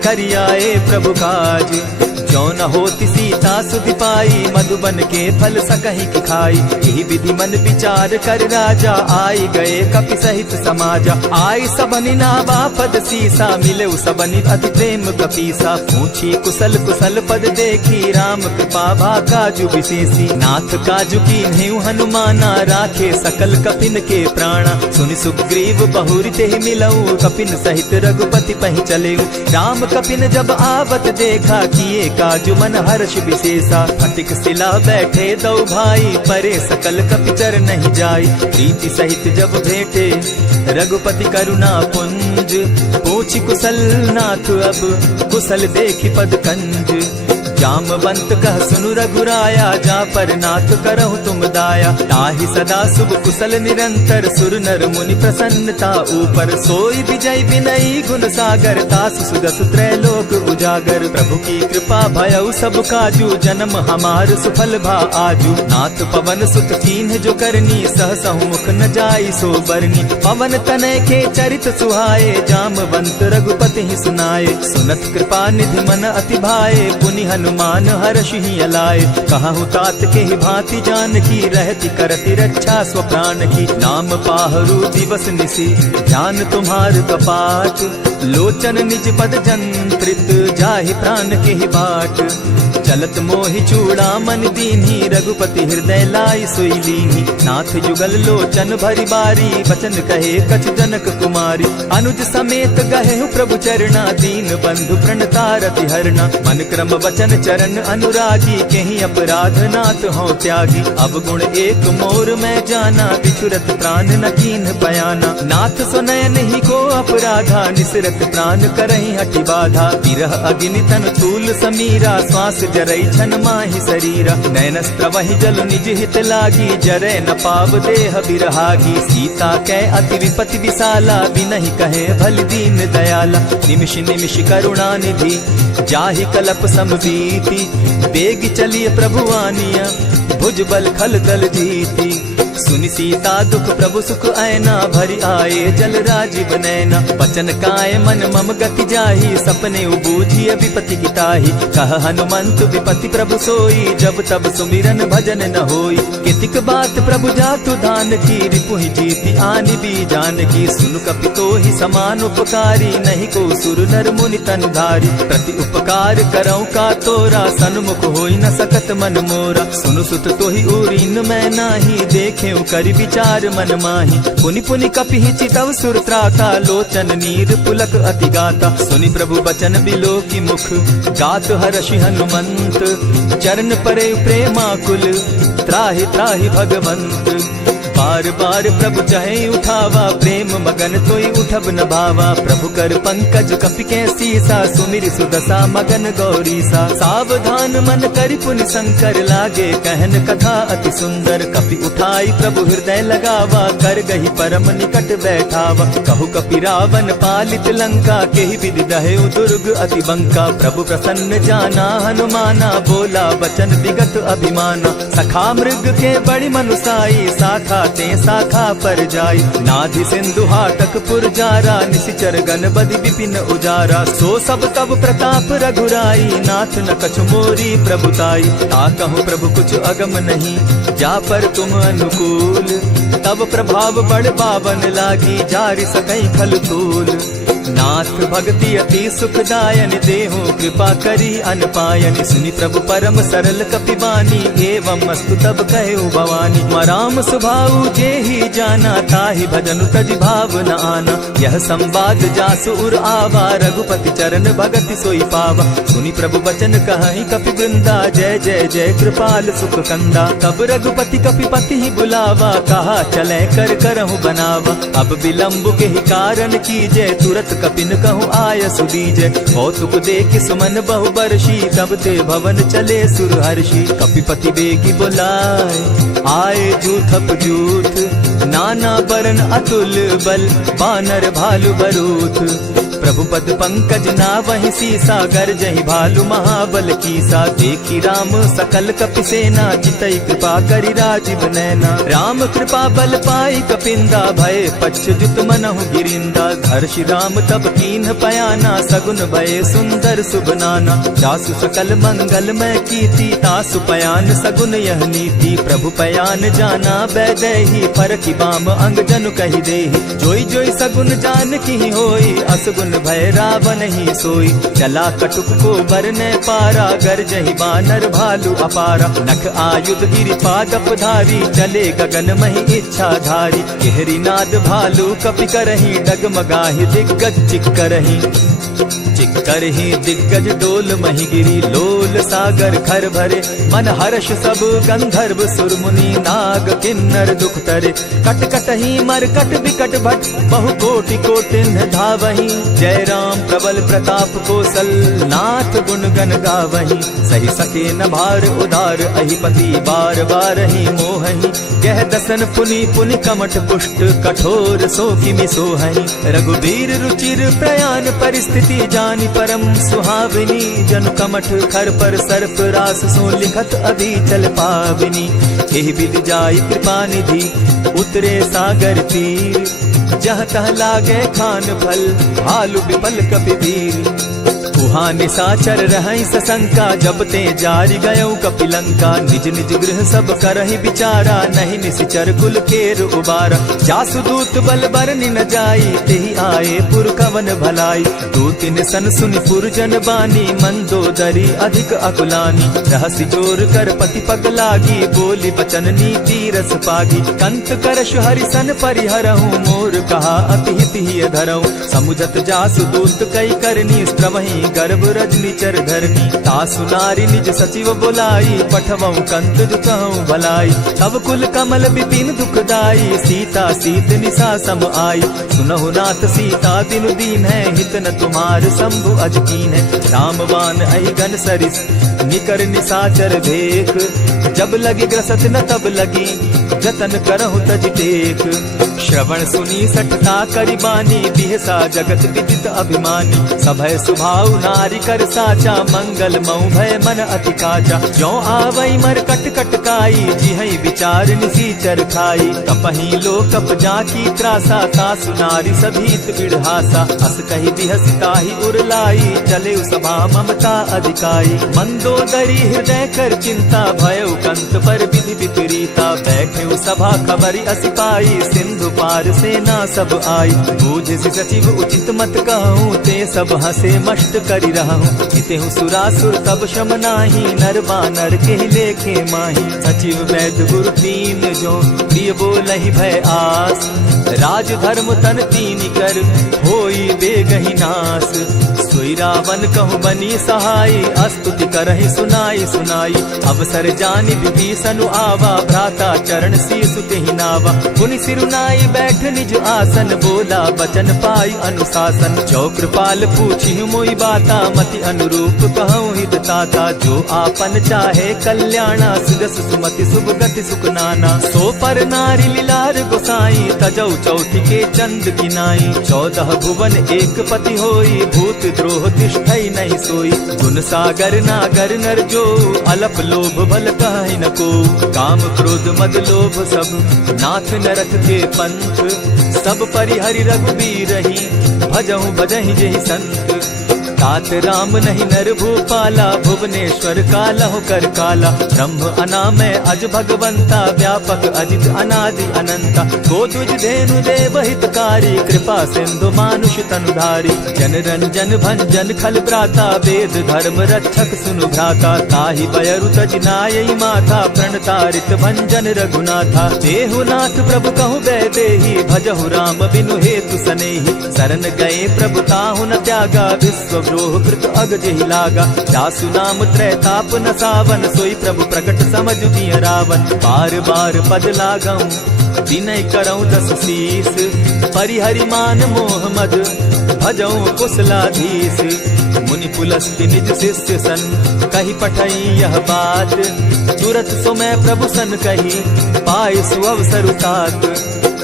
करियाए प्रभु काज। जो न होती सीता सुधि पाई, मधुबन के फल सकहि की खाई। यही विधि मन विचार कर राजा, आई गए कपि सहित समाजा। आई सबनि नावा पद सीसा, मिले सबनि अति प्रेम कपीसा। पूछी कुशल कुशल पद देखी, राम कृपा भा काजु विशेषी। नाथ काजु कीन्हेउ हनुमाना, राखे सकल कपिन के प्राणा। सुनि सुग्रीव बहुरि तेहि मिलऊ, कपिन सहित रघुपति पहि चलेऊ। राम कपिन जब आवत देखा, किए काजु मन हर्ष विशेषा। फटिक सिला बैठे दो भाई, परे सकल कपिचर नहीं जाई। प्रीति सहित जब भेटे, रघुपति करुणा पुंज। पूछि कुशल नाथ अब, कुशल देखि पद कंज। जामवंत कह सुनु रघुराया, जा पर नाथ करहु तुम दाया। ताहि सदा शुभ कुशल निरंतर, सुर नर मुनि प्रसन्नता ऊपर। सोई विजय विनयी गुण सागर, तासु सुदस त्रैलोक उजागर। प्रभु की कृपा भयउ सब काजू, जन्म हमार सुफल भा आजू। नाथ पवन सुत कीन्ह जो करनी, सहसहु मुख न जाई सो बरनी। पवन तनय के चरित सुहाए, जामवंत रघुपति ही सुनाए। सुनत कृपा निधि मन अति भाए, पुनि हनुमान हर्षि ही अलाए। कहूँ तात के ही भांति जान की, रहती करती रक्षा स्व प्राण की। नाम पाहरु दिवस निसी, ध्यान तुम्हार कपाट। लोचन निज पद जंत्रित, जाहि प्राण के ही बाट। चलत मोहि चूड़ामन दीन्ही, रघुपति हृदय लाई सोई लीन्ही। नाथ जुगल लोचन भरी बारी, बचन कहे कछ जनक कुमारी। अनुज समेत गहे प्रभु चरणा, दीन बंधु प्रणतारति हरना। मन क्रम वचन चरण अनुरागी, कहीं अपराध नाथ हो त्यागी। अब गुण एक मोर मैं जाना, बिचुरत प्राण न कीन्ह बयाना। नाथ सुनयन ही को अपराधा, निसरत प्राण करहि हटि बाधा। विरह अग्नि तन तूल समीरा, श्वास जरई छन माहि शरीरा। नैनस्त्र वही जल निज हित लागी, जरै न पाव देह बिरहागी। सीता कै अति विपति विशाला, बिनहि कहे भल दीन दयाला। निमिष निमिष करुणा निधि, जाहि कलप समबीति। बेग चलिए प्रभु आनिया, भुज बल खल दल जीती। सुनि सीता दुख प्रभु सुख ऐना, भरी आए जल राजीव नैना। बचन काय मन मम गति जाहि, सपने उबूझिय विपति किताहि। कह हनुमंत विपति प्रभु सोई, जब तब सुमिरन भजन न होई। कितिक बात प्रभु जातु दान की, रिपुहि जीति आनि भी जान की। सुन कपितोहि समान उपकारी, नहीं को सुर नर मुनि तन धारी। प्रति उपकार करौ का तोरा, सन्मुख होई न सकत मन मोरा। सुनु सुत तोहि उरीन मैं नाही, देखे करि विचार मन माही। पुनि पुनि कपिहि चितव सुर त्राता, लोचन नीर पुलक अति गाता। सुनि प्रभु बचन बिलो की मुख, गात हर्षि हनुमंत। चरण परे प्रेमाकुल, त्राहि त्राहि भगवंत। बार बार प्रभु चाहे उठावा, प्रेम मगन तोई उठब न भावा। प्रभु कर पंकज कपि के सीसा, सुमिर सुदशा मगन गौरीसा। सावधान मन करि पुनि शंकर, लागे कहन कथा अति सुंदर। कपि उठाई प्रभु हृदय लगावा, कर गही परम निकट बैठावा। कहु कपि रावण पालित लंका, केहि विधि दहेउ दुर्ग अति बंका। प्रभु प्रसन्न जाना हनुमाना, बोला वचन विगत अभिमाना। सखा मृग के बड़ी मनुसाई, शाखा ते शाखा पर जाई। नाधि सिंधु हाटक पुर जारा, निशिचर गण बदि विपिन उजारा। सो सब तब प्रताप रघुराई, नाथ न कछु मोरी प्रभुताई। ता कहूँ प्रभु कुछ अगम नहीं, जा पर तुम अनुकूल। तब प्रभाव बड़ पावन लागी, जारि सकई खल तूल। नाथ भक्ति अति सुखदायन, देहु कृपा करी अनपायन। सुनि प्रभु परम सरल कपिबानी, एवं अस्तु तब कहे भवानी। मराम सुभाऊ जेहि जाना, ताहि भजन तज भाव न आना। यह संवाद जासु उर आवा, रघुपति चरण भगति सोई पावा। सुनि प्रभु बचन कहि कपि वृंदा, जय जय जय कृपाल सुख कंदा। तब रघुपति कपिपति ही बुलावा, कहा चले कर करहु बनावा। अब विलम्ब के ही कारण कीजय, तुरत कपिन कहूँ आय सुदीजय। कौतुक देख सुमन बहु बरसी, तब ते भवन चले सुर हर्षि। कपिपति बेगी बुलाए, आए जूथप जूथ। नाना बरन अतुल बल, बानर भालु बरूथ। प्रभु पद पंकज ना वही सीसा, गर्जहि भालु महाबल कीसा। देखी राम सकल कपि सेना, चितई कृपा करि राजीव नैना। राम कृपा बल पाई कपिंदा, भय पच्युत मनहु गिरिंदा। धर्षि राम तब कीन्ह पयाना, सगुन भय सुंदर शुभ नाना। जासु सकल मंगल मैं कीति, तासु पयान सगुन यह नीति। प्रभु पयान जाना बैदेही, फरकि बाम अंग जनु कहि देहि। जोई जोई सगुन जान की होई, असगुन भय रावण ही सोई। चला कटुक को बरने पारा, गरजहि बानर भालु अपारा। नख आयुध गिरि पादप धारी, चले गगन महि इच्छा धारी। केहरी नाद भालु कपि करहि, डगमगाहि दिग्गज चिक्करहि। चिक्करहि दिग्गज डोल महि गिरी, लोल सागर खर भरे। मन हर्ष सब गंधर्व सुर मुनि, नाग किन्नर दुख तरे। कट कटहि मरकट विकट भट, बहु कोटि कोटिन्ह धावहि। जय राम प्रबल प्रताप कौशल, नाथ गुण गण गावहि। सही सके न भार उदार, अहिपति बार बार ही मोहहि। कह दसन पुनि पुनि कमठ पुष्ट, कठोर सो किमि सोहहि। रघुबीर रुचिर प्रयाण परिस्थिति, जानि परम सुहाविनी। जनु कमठ खर पर सर्प रास, सो लिखत अभी चल पाविनी। एहि विधि जाई कृपा निधि, उतरे सागर तीर। जह तह लागे खान फल, भालु विपल कपि वीर। उहाँ निशाचर रहै सशंका, जब ते जारि गयौ कपिलंका। निज निज गृह सब करहि विचारा, नहीं निशिचर कुल केर उबारा। जासुदूत बल बरनि न जाई, तेहि आए पुर कवन भलाई। दूतिन सन सुनि पुरजन बानी, मंदोदरी अधिक अकुलानी। रहसि जोर कर पति पग लागी, बोली बचन नीति रस पागी। कंत करश हरिसन परिहरहूँ, मोर कहा अति हित ही धरऊँ। समुझत जासुदूत कई करनी, स्त्रवहि गर्भ रजनी चर धरनी। तासु नारी निज सचिव बोलाई, पठवऊँ कंत जुतहूँ भलाई। तब कुल कमल विपिन दुखदाई, सीता सीत निशा सम आई। सुनहु नाथ सीता दिनु दीन है, हित न तुम्हार शंभु अज कीन है। रामवान अहिगन सरिस निकर निशाचर भेक, जब लगी ग्रसत न तब लगी, जतन करहु तज टेक। श्रवण सुनी सठता करिबानी, बिहसा जगत विदित अभिमानी। सभय सुभाव नारी कर साचा, मंगल मऊ भय मन अति काचा। जो आवई मर कट कट काई, जिहई विचार निसीचर खाई। कपही लो कप जाकी त्रासा, तासु नारी सभीत बिढ़ासा। अस कही बिहसिताहि उरलाई, चले सभा ममता अधिकाई। मंदोदरी हृदय कर चिंता, भयउ कंत पर विधि विपरीता। बैठे सभा खबरि असी पाई, सिंधु पार सेना सब आई। बूझि सचिव उचित मत कहूँ, ते सब हसे मष्ट करि रहूँ। जितेहु सुरासुर तब श्रम नाही, नर बानर के लेखे माही। सचिव वैद्य गुरु तीन जो, प्रिय बोलहि भय आस। राज धर्म तन तीन कर, होई बेगहि नास। सोई रावण कहु बनी सहाई, अस्तुति करहि सुनाई सुनाई। अवसर जानि विभीषण आवा, भ्राता चरण शीसु तेहि नावा। पुनि सिरुनाई बैठ निज आसन, बोला बचन पाई अनुशासन। जो कृपाल पूछि मोई बाता, मति अनुरूप कहूँ हित ताता। जो आपन चाहे कल्याणा, सुजस सुमति शुभ गति सुख नाना। सो पर नारी लीलार गोसाई, तजौ चौथि के चंद किनाई। 14 भुवन एक पति होई, भूत द्रोह तिष्ठई नहीं सोई। गुण सागर नागर नर जो, अलप लोभ भल कहि न को। काम क्रोध मद लोभ सब, नाथ नरक के पंथ। सब परिहरि रघुबीरहि, भजहु भजहि जेहि संत। तात राम नहीं नर भूपाला, भुवनेश्वर कालहु कर काला। ब्रह्म अनामय अज भगवंता, व्यापक अजित अनादि अनंता। गोदुज धेनु देव हितकारी, कृपा सिंधु मानुष तनुधारी। जन रंजन भंजन खल भ्राता, वेद धर्म रक्षक सुनु भ्राता। ताहि बयरु तज नायई माथा, प्रणतारित भंजन रघुनाथा। देहुनाथ प्रभु कहु बैदेही, भजहु राम बिनु हेतु सनेही। शरण गए प्रभु ताहु न त्यागा, विश्व द्रोह कृत अग जेहि लागा। जासु नाम त्रैताप न सावन, सोई प्रभु प्रकट समझ दिय रावण। बार बार पद लागऊं, विनय करऊं दस शीस। परिहरि मान मोह मद, भजऊं कुशलाधीश। मुनि पुलस्ति निज शिष्य सन, कही पठई यह बात। तुरत सो मैं प्रभु सन कही, पाए सुअवसर तात।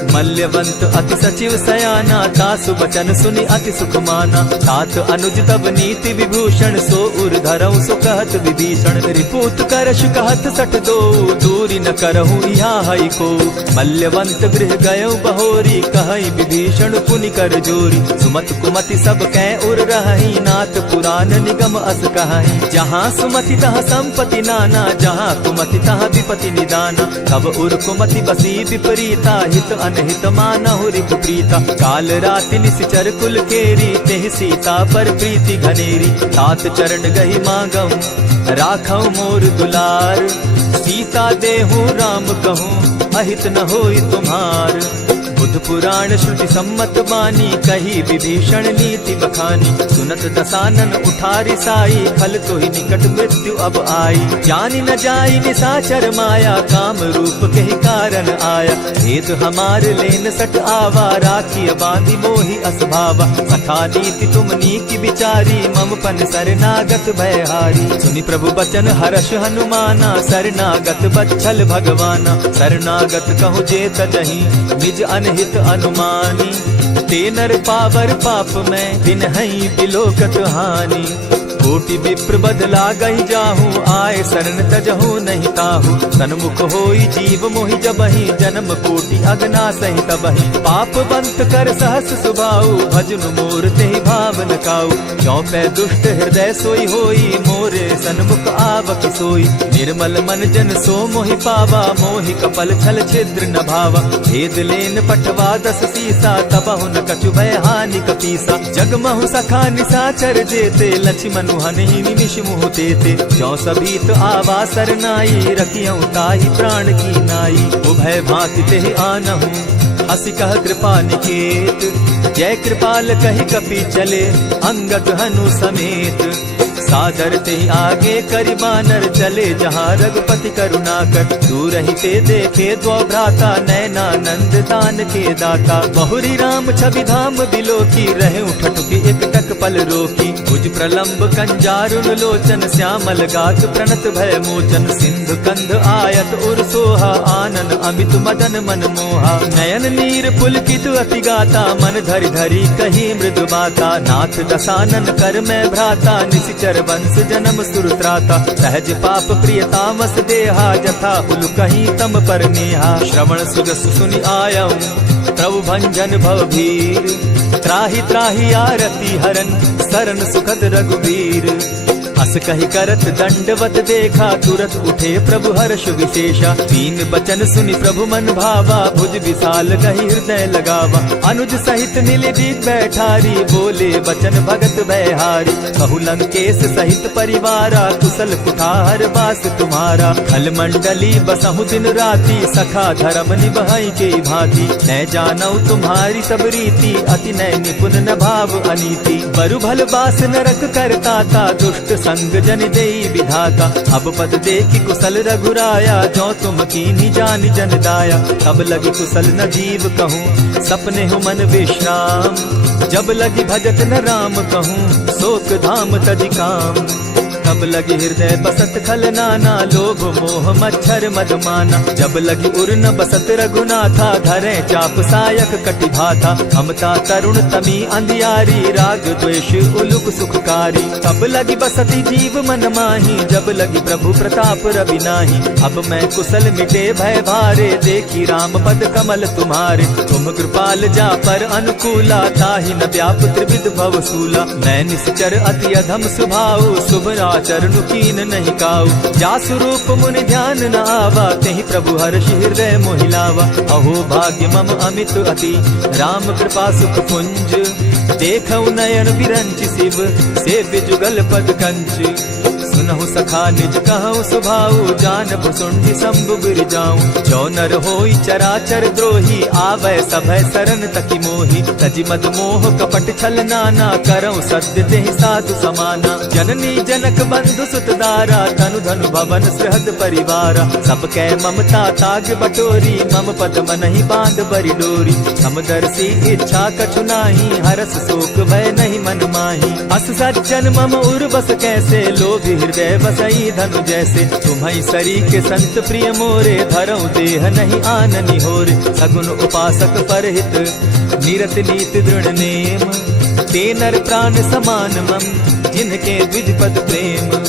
मल्यवंत अति सचिव सयाना, तासु बचन सुनि अति सुख माना। तात अनुज तब नीति विभूषण, सो उर धरऊं सो कहत विभीषण। रिपुत करश कहत सठ दो, दूरी न करहूँ यहाँ हई को। मल्यवंत गृह गयौ बहोरी, कहई विभीषण पुनि कर जोरी। सुमत कुमति सब कै उर रहई, नाथ पुराण निगम अस कहई। जहाँ सुमति तहाँ संपत्ति नाना, जहाँ कुमति तहाँ विपति निदाना। तब उर कुमति बसी विपरीता, हित अनहित मानहु रिपु प्रीता। काल राति निशिचर कुल केरी, तेहि सीता पर प्रीति घनेरी। तात चरण गहि मांगऊं, राखऊं मोर दुलार। सीता देहूं राम कहूं, अहित न होई तुम्हार। बुध पुराण श्रुति सम्मत बानी, कही विभीषण नीति बखानी। सुनत दसानन उठारी साई, खल तो ही निकट मृत्यु अब आई। जानी न जाई निशाचर माया, काम रूप के ही कारण आया। भेद हमार लेन सट आवा, राखी बांधी मोहि असभावा। सखा नीति तुम नीति विचारी, मम पन शरणागत भयहारी। सुनि प्रभु बचन हर्ष हनुमाना, शरणागत बच्छल भगवाना। शरणागत कहु जे तजहि, निज अनहित अनुमानी। ते नर पावर पाप में, दिन हई बिलोकत हानि। कोटि विप्र बदला गही जाहू, आए शरण तजहू नहीं ताहू। सन्मुख होई जीव मोहि जबहि, जन्म कोटि अगना सही तबहि। पाप बंत कर सहस सुभाऊ, भजनु मोर तेहि भावन काऊ। चौपै दुष्ट हृदय सोई होई, मोरे सन्मुख आवक सोई। निर्मल मन जन सो मोहि पावा, मोहि कपल छल छिद्र न भावा। भेद लेन पठवा दस सीसा, तबहु न कछु भय हानि कपीसा। जगमहु सखा निसाचर जेते, लक्ष्मनु हनहि निमिष मुह तेते। जो सभीत आवा सरनाई, रखियऊ ताहि प्राण की नाई। उभय भांति तेहि आनहु, हसी कह कृपा निकेत। जय कृपाल कहि कपि चले, अंगद हनु समेत। सादर ते आगे करि बानर चले, जहाँ रघुपति करुणाकर। दूर ही ते देखे द्वौ भ्राता, नयनानंद दान के दाता। बहुरी राम छवि धाम बिलोकी, रहे उठटुकी एक टक पल रोकी। भुज प्रलंब कंजारुन लोचन, श्यामल गात प्रणत भय मोचन। सिंधु कंध आयत उर सोहा, आनन अमित मदन मन मोहा। नयन नीर पुलकित अति गाता, मन धरि धरि कही मृदु बाता। नाथ दसानन कर मैं भ्राता, निशिचर वंश जन्म सुरत्राता। सहज पाप प्रियतामस देहा, जथा उल कहीं तम पर नेहा। श्रवण सुजस सुनि आयऊ, प्रभु भंजन भव भीर। त्राहि त्राहि आरती हरन, सरन सुखद रघुवीर। अस कहि करत दंडवत देखा, तुरत उठे प्रभु हर्ष विशेषा। तीन बचन सुनि प्रभु मन भावा, भुज विशाल कहि हृदय लगावा। अनुज सहित नीलदीप बैठारी, बोले बचन भगत भयहारी। कहु लंकेश सहित परिवारा, कुशल कुठार बास तुम्हारा। खल मंडली बसहु दिन राति, सखा धर्म निभाई के भांति। न जानऊ तुम्हारी सब रीति, अति नय निपुण न भाव अनीति। बरु भल बास नरक करताता, दुष्ट संग जन देई विधाता। अब पद देखि कुशल रघुराया, जो तुम कीन्ही जानि जन दाया। तब लगी कुशल न जीव कहूँ, सपने हो मन विश्राम। जब लगी भजत न राम कहूँ, शोक धाम तजि काम। तब लगी हृदय बसत खल नाना, लोभ मोह मच्छर मदमाना। जब लगी उर न बसत रघुनाथा, धरे चाप सायक कटि भाथा। ममता तरुण तमी अंधियारी, राग द्वेष उलुक सुखकारी। तब लगी बसती जीव मन माही, जब लगी प्रभु प्रताप रवि नाही। अब मैं कुशल मिटे भय भारे, देखी राम पद कमल तुम्हारे। तुम कृपाल जा पर अनुकूला, ताहि न व्याप त्रिविध भव सूला। मैं निश्चर अति अधम सुभाऊ, शुभ चरण कीन नहीं काऊ। जासु रूप मुनि ध्यान न आवा, तेहि प्रभु हर्षि हृदय मोहिलावा। अहो भाग्य मम अमित अति, राम कृपा सुख पुंज। देखऊ नयन विरंचि शिव, सेव्य जुगल पद कंच। सुनहु सखा निज कहूँ सुभाऊ, जान भुसुंडि शंभु गिर जाऊं। जो नर होई चराचर द्रोही, आवे सभय सरन तकी मोही। तजि मद मोह कपट छल नाना, करऊं सत्य तेहि साधु समाना। जननी जनक बंधु सुत दारा, तनु धनु भवन सृहद परिवारा। सब कै ममता ताग बटोरी, मम पद मनहि बांध बरि डोरी। समदर्शी इच्छा कछु नाही, हरस शोक भय नहीं मन माही। अस सज्जन मम उर बस कैसे, लोभी हृदय बसई धनु जैसे। तुम्हि सरी के संत प्रिय मोरे, धरऊ देह नहीं आननि होरे। सगुन उपासक परहित, निरत नीत दृढ़ नेम। ते नर प्राण समान मम, जिनके द्विज पद प्रेम।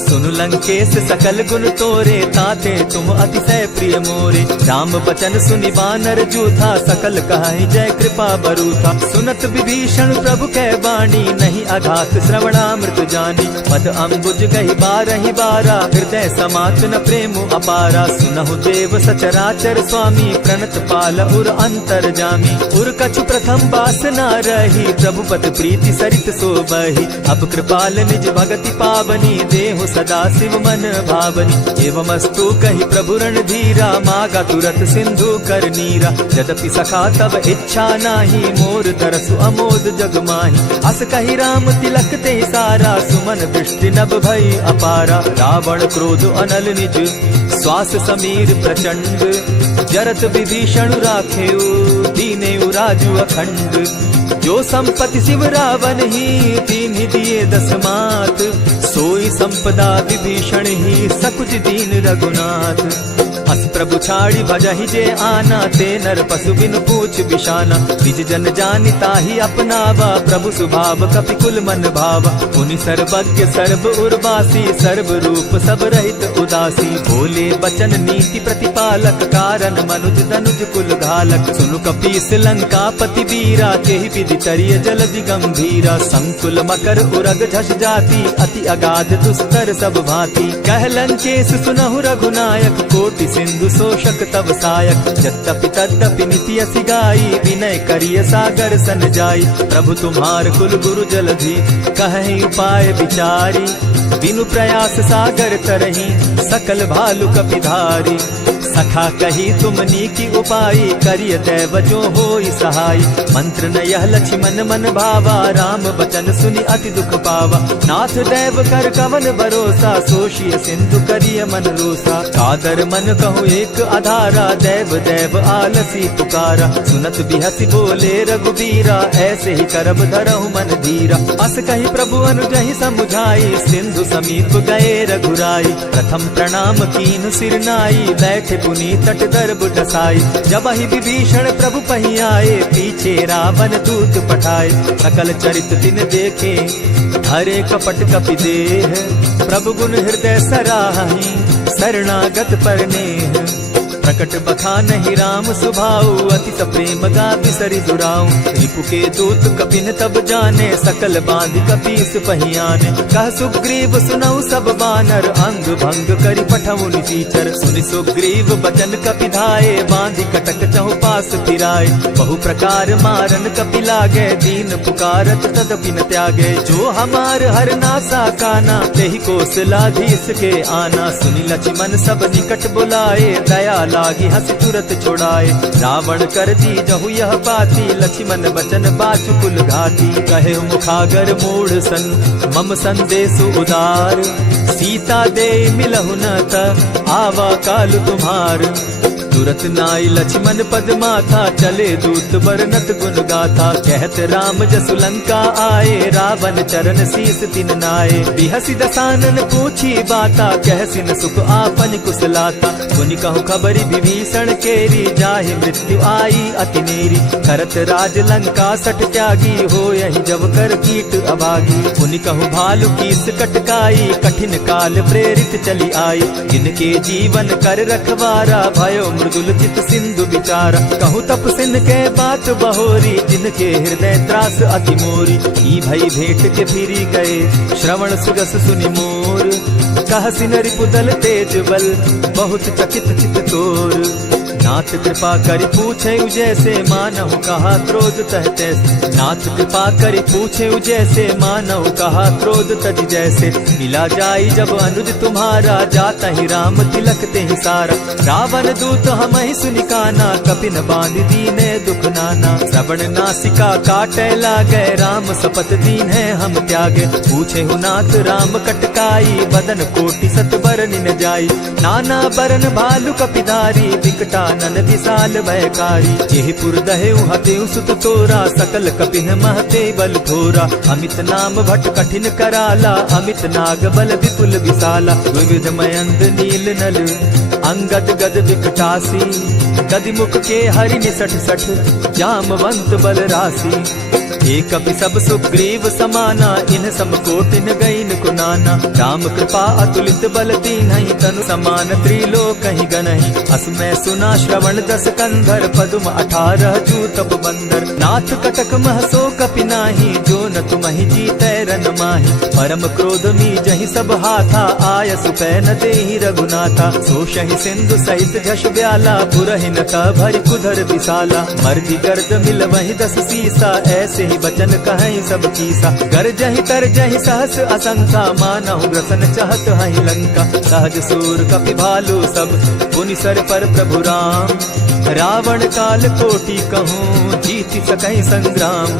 सुनु लंकेश सकल गुण तोरे, ताते तुम अतिशय प्रिय मोरे। राम बचन सुनि बानर जूथा, सकल कहाई जय कृपा बरूथा। सुनत विभीषण प्रभु कै बाणी, नहीं अघात श्रवणामृत जानी। पद अम्बुज गहि बारहि बारा, हृदय समात न प्रेम अपारा। सुनहु देव सचराचर स्वामी, प्रणत पाल उर अंतर जामी। उर कछु प्रथम बास न रही, प्रभु पद प्रीति सरित सोबहि। अब कृपाल निज भगति पावनी, देहु सदा शिव मन भावनी। एवमस्तु कहि प्रभु रणधीरा, मागा तुरत सिंधु कर नीरा। यद्यपि सखा तब इच्छा नाही, मोर तरसु अमोद जग माही। अस कहि राम तिलक ते सारा, सुमन दृष्टि नभ भई अपारा। रावण क्रोध अनल निज, श्वास समीर प्रचंड। जरत विभीषण राखेउ, दीनेउ राजु अखंड। जो संपत्ति शिव रावण ही, दीन्हि दिए दस मात। सोई संपदा विभीषण ही, सकुच दीन रघुनाथ। अस प्रभु छाड़ी भजहि जे आना, ते नर पशु बिनु पूछ बिशाना। निज जन जानि ताहि अपनावा, प्रभु स्वभाव कपि कुल मन भावा। मुनि सर्वज्ञ सर्व उर्वासी, सर्व रूप सब रहित उदासी। बोले बचन नीति प्रतिपालक, कारण मनुज धनुज कुल घालक। सुनु कपीस लंकापति वीरा, तेहि विधि तरिय जलधि गंभीरा। संकुल मकर उरग झष जाति, अति अगाध दुस्तर सब भांति। कह लंकेश सुनहु रघुनायक, कोटि सिंधु शोषक तब सायक। यद्यपि तद्यपि निति असि गाई, विनय करिय सागर सन जाई। प्रभु तुम्हार कुल गुरु जलधि, कहि उपाय विचारी। बिनु प्रयास सागर तरही, सकल भालु कपिधारी। सखा कही तुमनी की उपाई, करिय दैव जो होई सहाय। मंत्र न यह लक्ष्मण मन भावा, राम बचन सुनि अति दुख पावा। नाथ दैव कर कवन भरोसा, सोषिय सिंधु करिय मन रोसा। कादर मन कहूँ एक आधारा, दैव दैव आलसी पुकारा। सुनत बिहसी बोले रघुबीरा, ऐसे ही करब धरहु मन धीरा। अस कही प्रभु अनुजहि समुझाई, सिंधु समीप गए रघुराई। प्रथम प्रणाम कीन सिर नाई, बैठे पुनी तट दर्भ डसाई। जब ही विभीषण प्रभु पही आए, पीछे रावण दूत पठाए। सकल चरित दिन देखे, हरे कपट कपि देह। प्रभु गुण हृदय सराहि, शरणागत पर नेह। प्रकट बखानहि राम सुभाऊ, अति प्रेम गा बिसरि दुराऊ। रिपु के दूत कपिन तब जाने, सकल बांधि कपीस पहियाने। कह सुग्रीव सुनऊ सब बानर, अंग भंग करि पठऊ निचीचर। सुनि सुग्रीव बचन कपि धाये, बांधि कटक चहु पास फिराए। बहु प्रकार मारन कपि लागे, दीन पुकारत तदपि न त्यागे। जो हमार हर नासा काना, तेहि कौशलाधीश के आना। सुनि लक्ष्मण सब निकट बुलाए, दया लागी हंस तुरत छोड़ाए। रावण कर दी जहु यह बाती, लक्ष्मण बचन बाचु कुल घाती। कहे मुखागर मूढ़ सन, मम संदेश उदार। सीता दे मिलहु न त, आवा काल तुम्हार। तुरत नाई लक्ष्मण पद माथा, चले दूत बरनत गुण गाथा। कहत राम जसु लंका आए, रावण चरण शीस तिन नाये। बिहसी दसानन पूछी बाता, कहसिन सुख आपन कुशलाता। सुनि कहु खबरी विभीषण केरी, जाहि मृत्यु आई अति नेरी। करत राज लंका सठ त्यागी, हो यही जब कर कीट अभागी। सुनि कहु भालु कीस कटकाई, कठिन काल प्रेरित चली आई। जिनके जीवन कर रखवारा, भयो मृदुल चित सिंधु विचारा। कहूँ तप सिंह के बात बहोरी, जिनके हृदय त्रास अति मोरी। ई भई भेंट के फिरी गए, श्रवण सुगस सुनि मोर। कह सिन रिपुदल तेज बल, बहुत चकित चित तोर। नाथ कृपा करि पूछे जैसे, मानहु कहा क्रोध तह तैसे। नाथ कृपा करि पूछे जैसे, मानहु कहा क्रोध तज जैसे। मिला जाई जब अनुज तुम्हारा, जाता ही राम तिलक ते ही सारा। रावण दूत हम ही सुनि काना, कपिन बांध दीने दुख नाना। श्रवण नासिका काटे लागे, राम सपत दीन है हम त्यागे। पूछे हु नाथ राम कटकाई, बदन कोटि सत बरन न जाई। नाना बरन भालु कपिधारी, विकटा नन विशाल भयकारी। जेहि पुर दहेउ हतेउ सुत तोरा, सकल कपिन महते बल थोरा। अमित नाम भट कठिन कराला, अमित नाग बल विपुल विशाला। विविध मयंद नील नल, अंगद गद विकटासी। गदि मुख के हरि निसठ सठ, जामवंत बल राशि। एक कपि सब सुग्रीव समाना, इन सम कोटिन गईन कुनाना। राम कृपा अतुलित बल दीन्हि, तनु समान त्रिलोक ही गनहि। अस मैं सुना श्रवण दस कंधर, पदुम 18 जूतप बंदर। नाथ कटक महसो कपि नाही, जो न तुमहि जीतै रन माहि। परम क्रोध मी जहि सब हाथा, आय सुपै न देहि रघुनाथा। सोषहि सिंधु सहित झष ब्याला, पुरहि न भरि कुधर विशाला। मर्दि गर्द मिल वहि 10 सीसा, ऐसे ही बचन कहीं सब कीसा। गरजहि तरजहि सहस असंख्या, मानहु ग्रसन चहत हहि लंका। सहज सूर कपि भालु सब, पुनि सर पर प्रभु राम। रावण काल कोटि कहूँ, जीति सकहि संग्राम।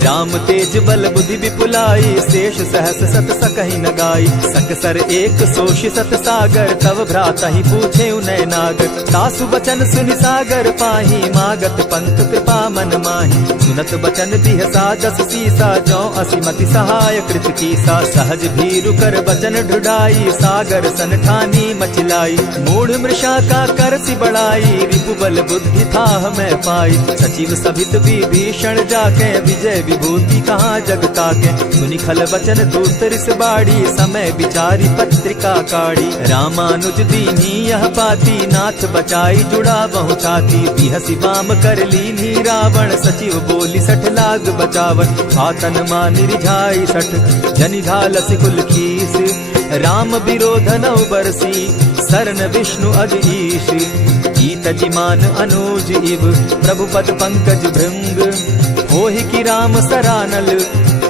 राम तेज बल बुद्धि विपुलाई, शेष सहस सत सकहि न गाई। सकसर एक सोषि सत सागर, तव भ्राता ही पूछे उनय नागर। तासु बचन सुनि सागर पाही, मागत पंथ कृपा मन माही। सुनत बचन बिहसा जस सीसा, जौ असिमति सहाय कृत कीसा। सहज भीरु कर बचन ढुढ़ाई, सागर सन ठानी मचिलाई। मूढ़ मृषा का करसि बढ़ाई, रिपुबल बुद्धि थाह मैं पाई। सचिव सभित विभीषण जाके, विजय विभूति कहाँ जग ताके। सुनि खल बचन दूत रिस बाड़ी, समय विचारी पत्रिका काढ़ी। रामानुज दीनी यह पाती, नाथ बचाई जुड़ा बहु छाती। बिहसी बाम कर लीनी रावण, सचिव बोली सठ लाग बचावन। आतन मानि रिझाई सठ, जनि झालसि कुल खीस। राम विरोध नौ बरसी, सरन विष्णु अज ईश। कीत जिमान अनुज इव, प्रभु पद पंकज भृंग। होहि की राम सरानल,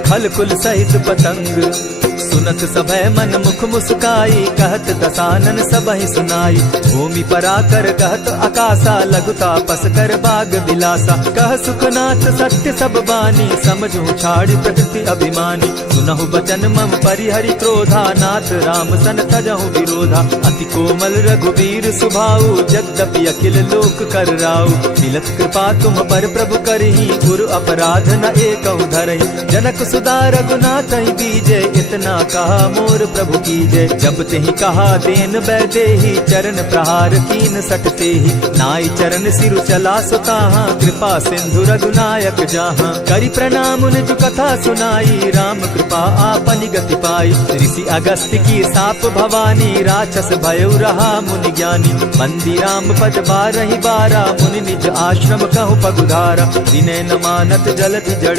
खल कुल सहित पतंग। सुनत सभय मन मुख मुस्काई, कहत दसानन सबहि सुनाई। भूमि पराकर कहत आकाशा, लघुता पस कर बाग बिलासा। कह सुखनाथ सत्य सब बानी, समझू छाड़ प्रकृति अभिमानी। सुनहु बचन मम परिहरि क्रोधा, नाथ राम सन तजहु विरोधा। अति कोमल रघुवीर सुभाऊ, जगदपि अखिल लोक कर राऊ। मिलत कृपा तुम पर प्रभु करही, गुरु अपराध न एकहु धरहि। जनक सुदा रघुनाथ ही बीजे, इतना कहा मोर प्रभु की जय। जब तेहि कहा देन बैदेही, चरण प्रहार कीन सटते ही। नाई चरण सिरु चला सुताहा, कृपा सिंधु रघुनायक जाहा। करि प्रणाम निज कथा सुनाई, राम कृपा आपनि गति पाई। ऋषि अगस्त्य की साप भवानी, राक्षस भयउ रहा मुनि ज्ञानी। बंदी राम पद बारहि बारा, मुनि निज आश्रम कहु पगुधारा। विनय न मानत जलधि जड़,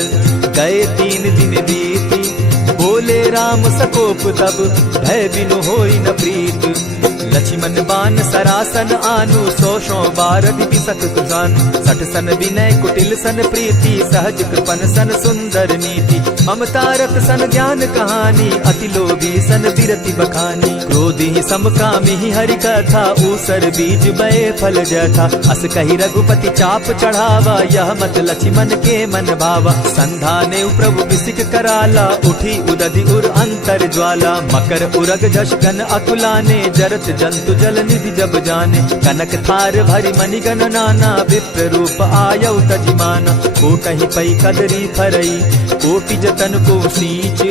गए 3 दिन बीती। बोले राम सकोप तब, भय बिनु होई न प्रीत। लक्ष्मण बान सरासन आनु, 100 बारधि बिसक कुसान। 60 सन विनय कुटिल सन प्रीति, सहज कृपन सन सुंदर नीति। ममता रत सन ज्ञान कहानी, अति लोभी सन विरति बखानी। क्रोधी समकामी हरि कथा, ऊसर बीज बये फल जथा। अस कही रघुपति चाप चढ़ावा, यह मत लक्ष्मण के मन भावा। संधाने प्रभु बिसिक कराला, उठी उदधि उर अंतर ज्वाला। मकर उरग झष घन अकुलाने, जरत जंतु जल निधि जब जाने। कनक थार भरी मणिगण नाना, विप्र रूप आयौ तजिमाना। कोटहि पै कदरी फरई, कोटि जतन को सींच।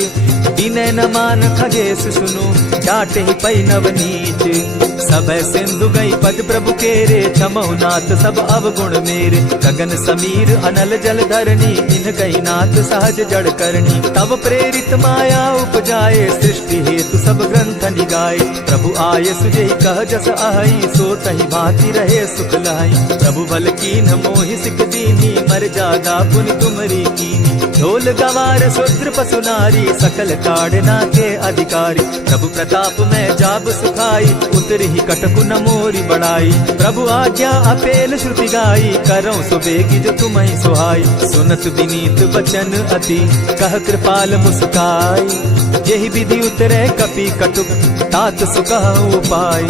विनय न मान खगेश सुनु, जाटहि पै नवनीच। सब सिंधु गई पद प्रभु केरे, क्षमहु नाथ सब अवगुण मेरे। गगन समीर अनल जल धरणी, इन गई नाथ सहज जड़ करणी। तब प्रेरित माया उपजाए, सृष्टि हेतु सब ग्रंथ निगाए। प्रभु आये सुजेहि कह जस अहई, सो तहि भांति रहे सुख लहई। प्रभु बल कीन्ह मोहि सिख दीनी, मर जागा पुनि तुमरी कीनी। ढोल गवार शूद्र पसु नारी, सकल ताड़ना के अधिकारी। प्रभु प्रताप में जाब सुखाई, उतरहि कटकु न मोरी बड़ाई। प्रभु आज्ञा अपेल श्रुति गाई, करौ सुबेगी जो तुम्हि सुहाई। सुनत विनीत बचन अति, कह कृपाल मुस्काई। जेहि विधि उतरे कपि कटुक, तात सुकहु उपाय।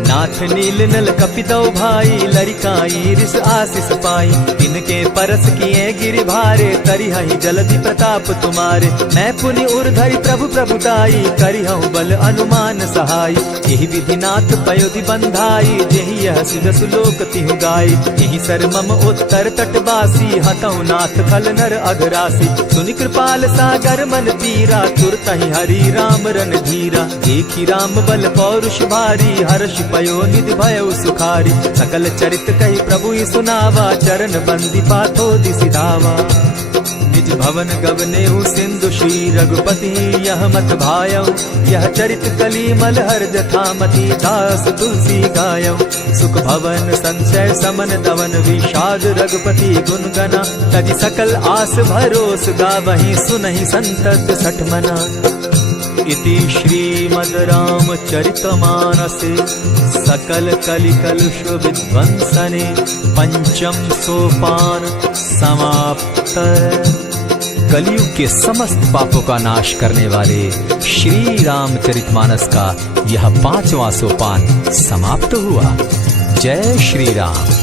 नाथ नील नल कपितौ भाई, लरिकाई रिस आशीष पाई। तिनके परस किए गिरि भारे, तरिहहि जलधि प्रताप तुम्हारे। मैं पुनि उर्धरि प्रभु प्रभुताई, करिहउ बल अनुमान सहाय। यही विधि नाथ पयोधि बंधाई, जेहि यह सुजसु लोक तिहु गाई। यही सर मम उत्तर तटवासी, हतौ नाथ खल नर अघरासी। सुनि कृपाल सागर मन पीरा, तुरतहि हरि राम रन धीरा। देखी राम बल पौरुष भारी, हर्ष पयो निधि भयउ सुखारी। सकल चरित कहि प्रभु ही सुनावा, चरण बंदी पाथो दिसि धावा। निज भवन गवनेहु सिंधु श्री रघुपति, यह मत भायऊ। यह चरित कली मल हर जथामति, दास तुलसी गायऊ। सुख भवन संचय समन दवन, विषाद रघुपति गुण गना। तजि सकल आस भरोस, गावहि सुनहि संतत सठ मना। इति श्रीमद् रामचरितमानसे, सकल कलि कलुष विध्वंसने। पंचम सोपान समाप्त। कलयुग के समस्त पापों का नाश करने वाले श्री रामचरितमानस का यह 5वां सोपान समाप्त हुआ। जय श्री राम।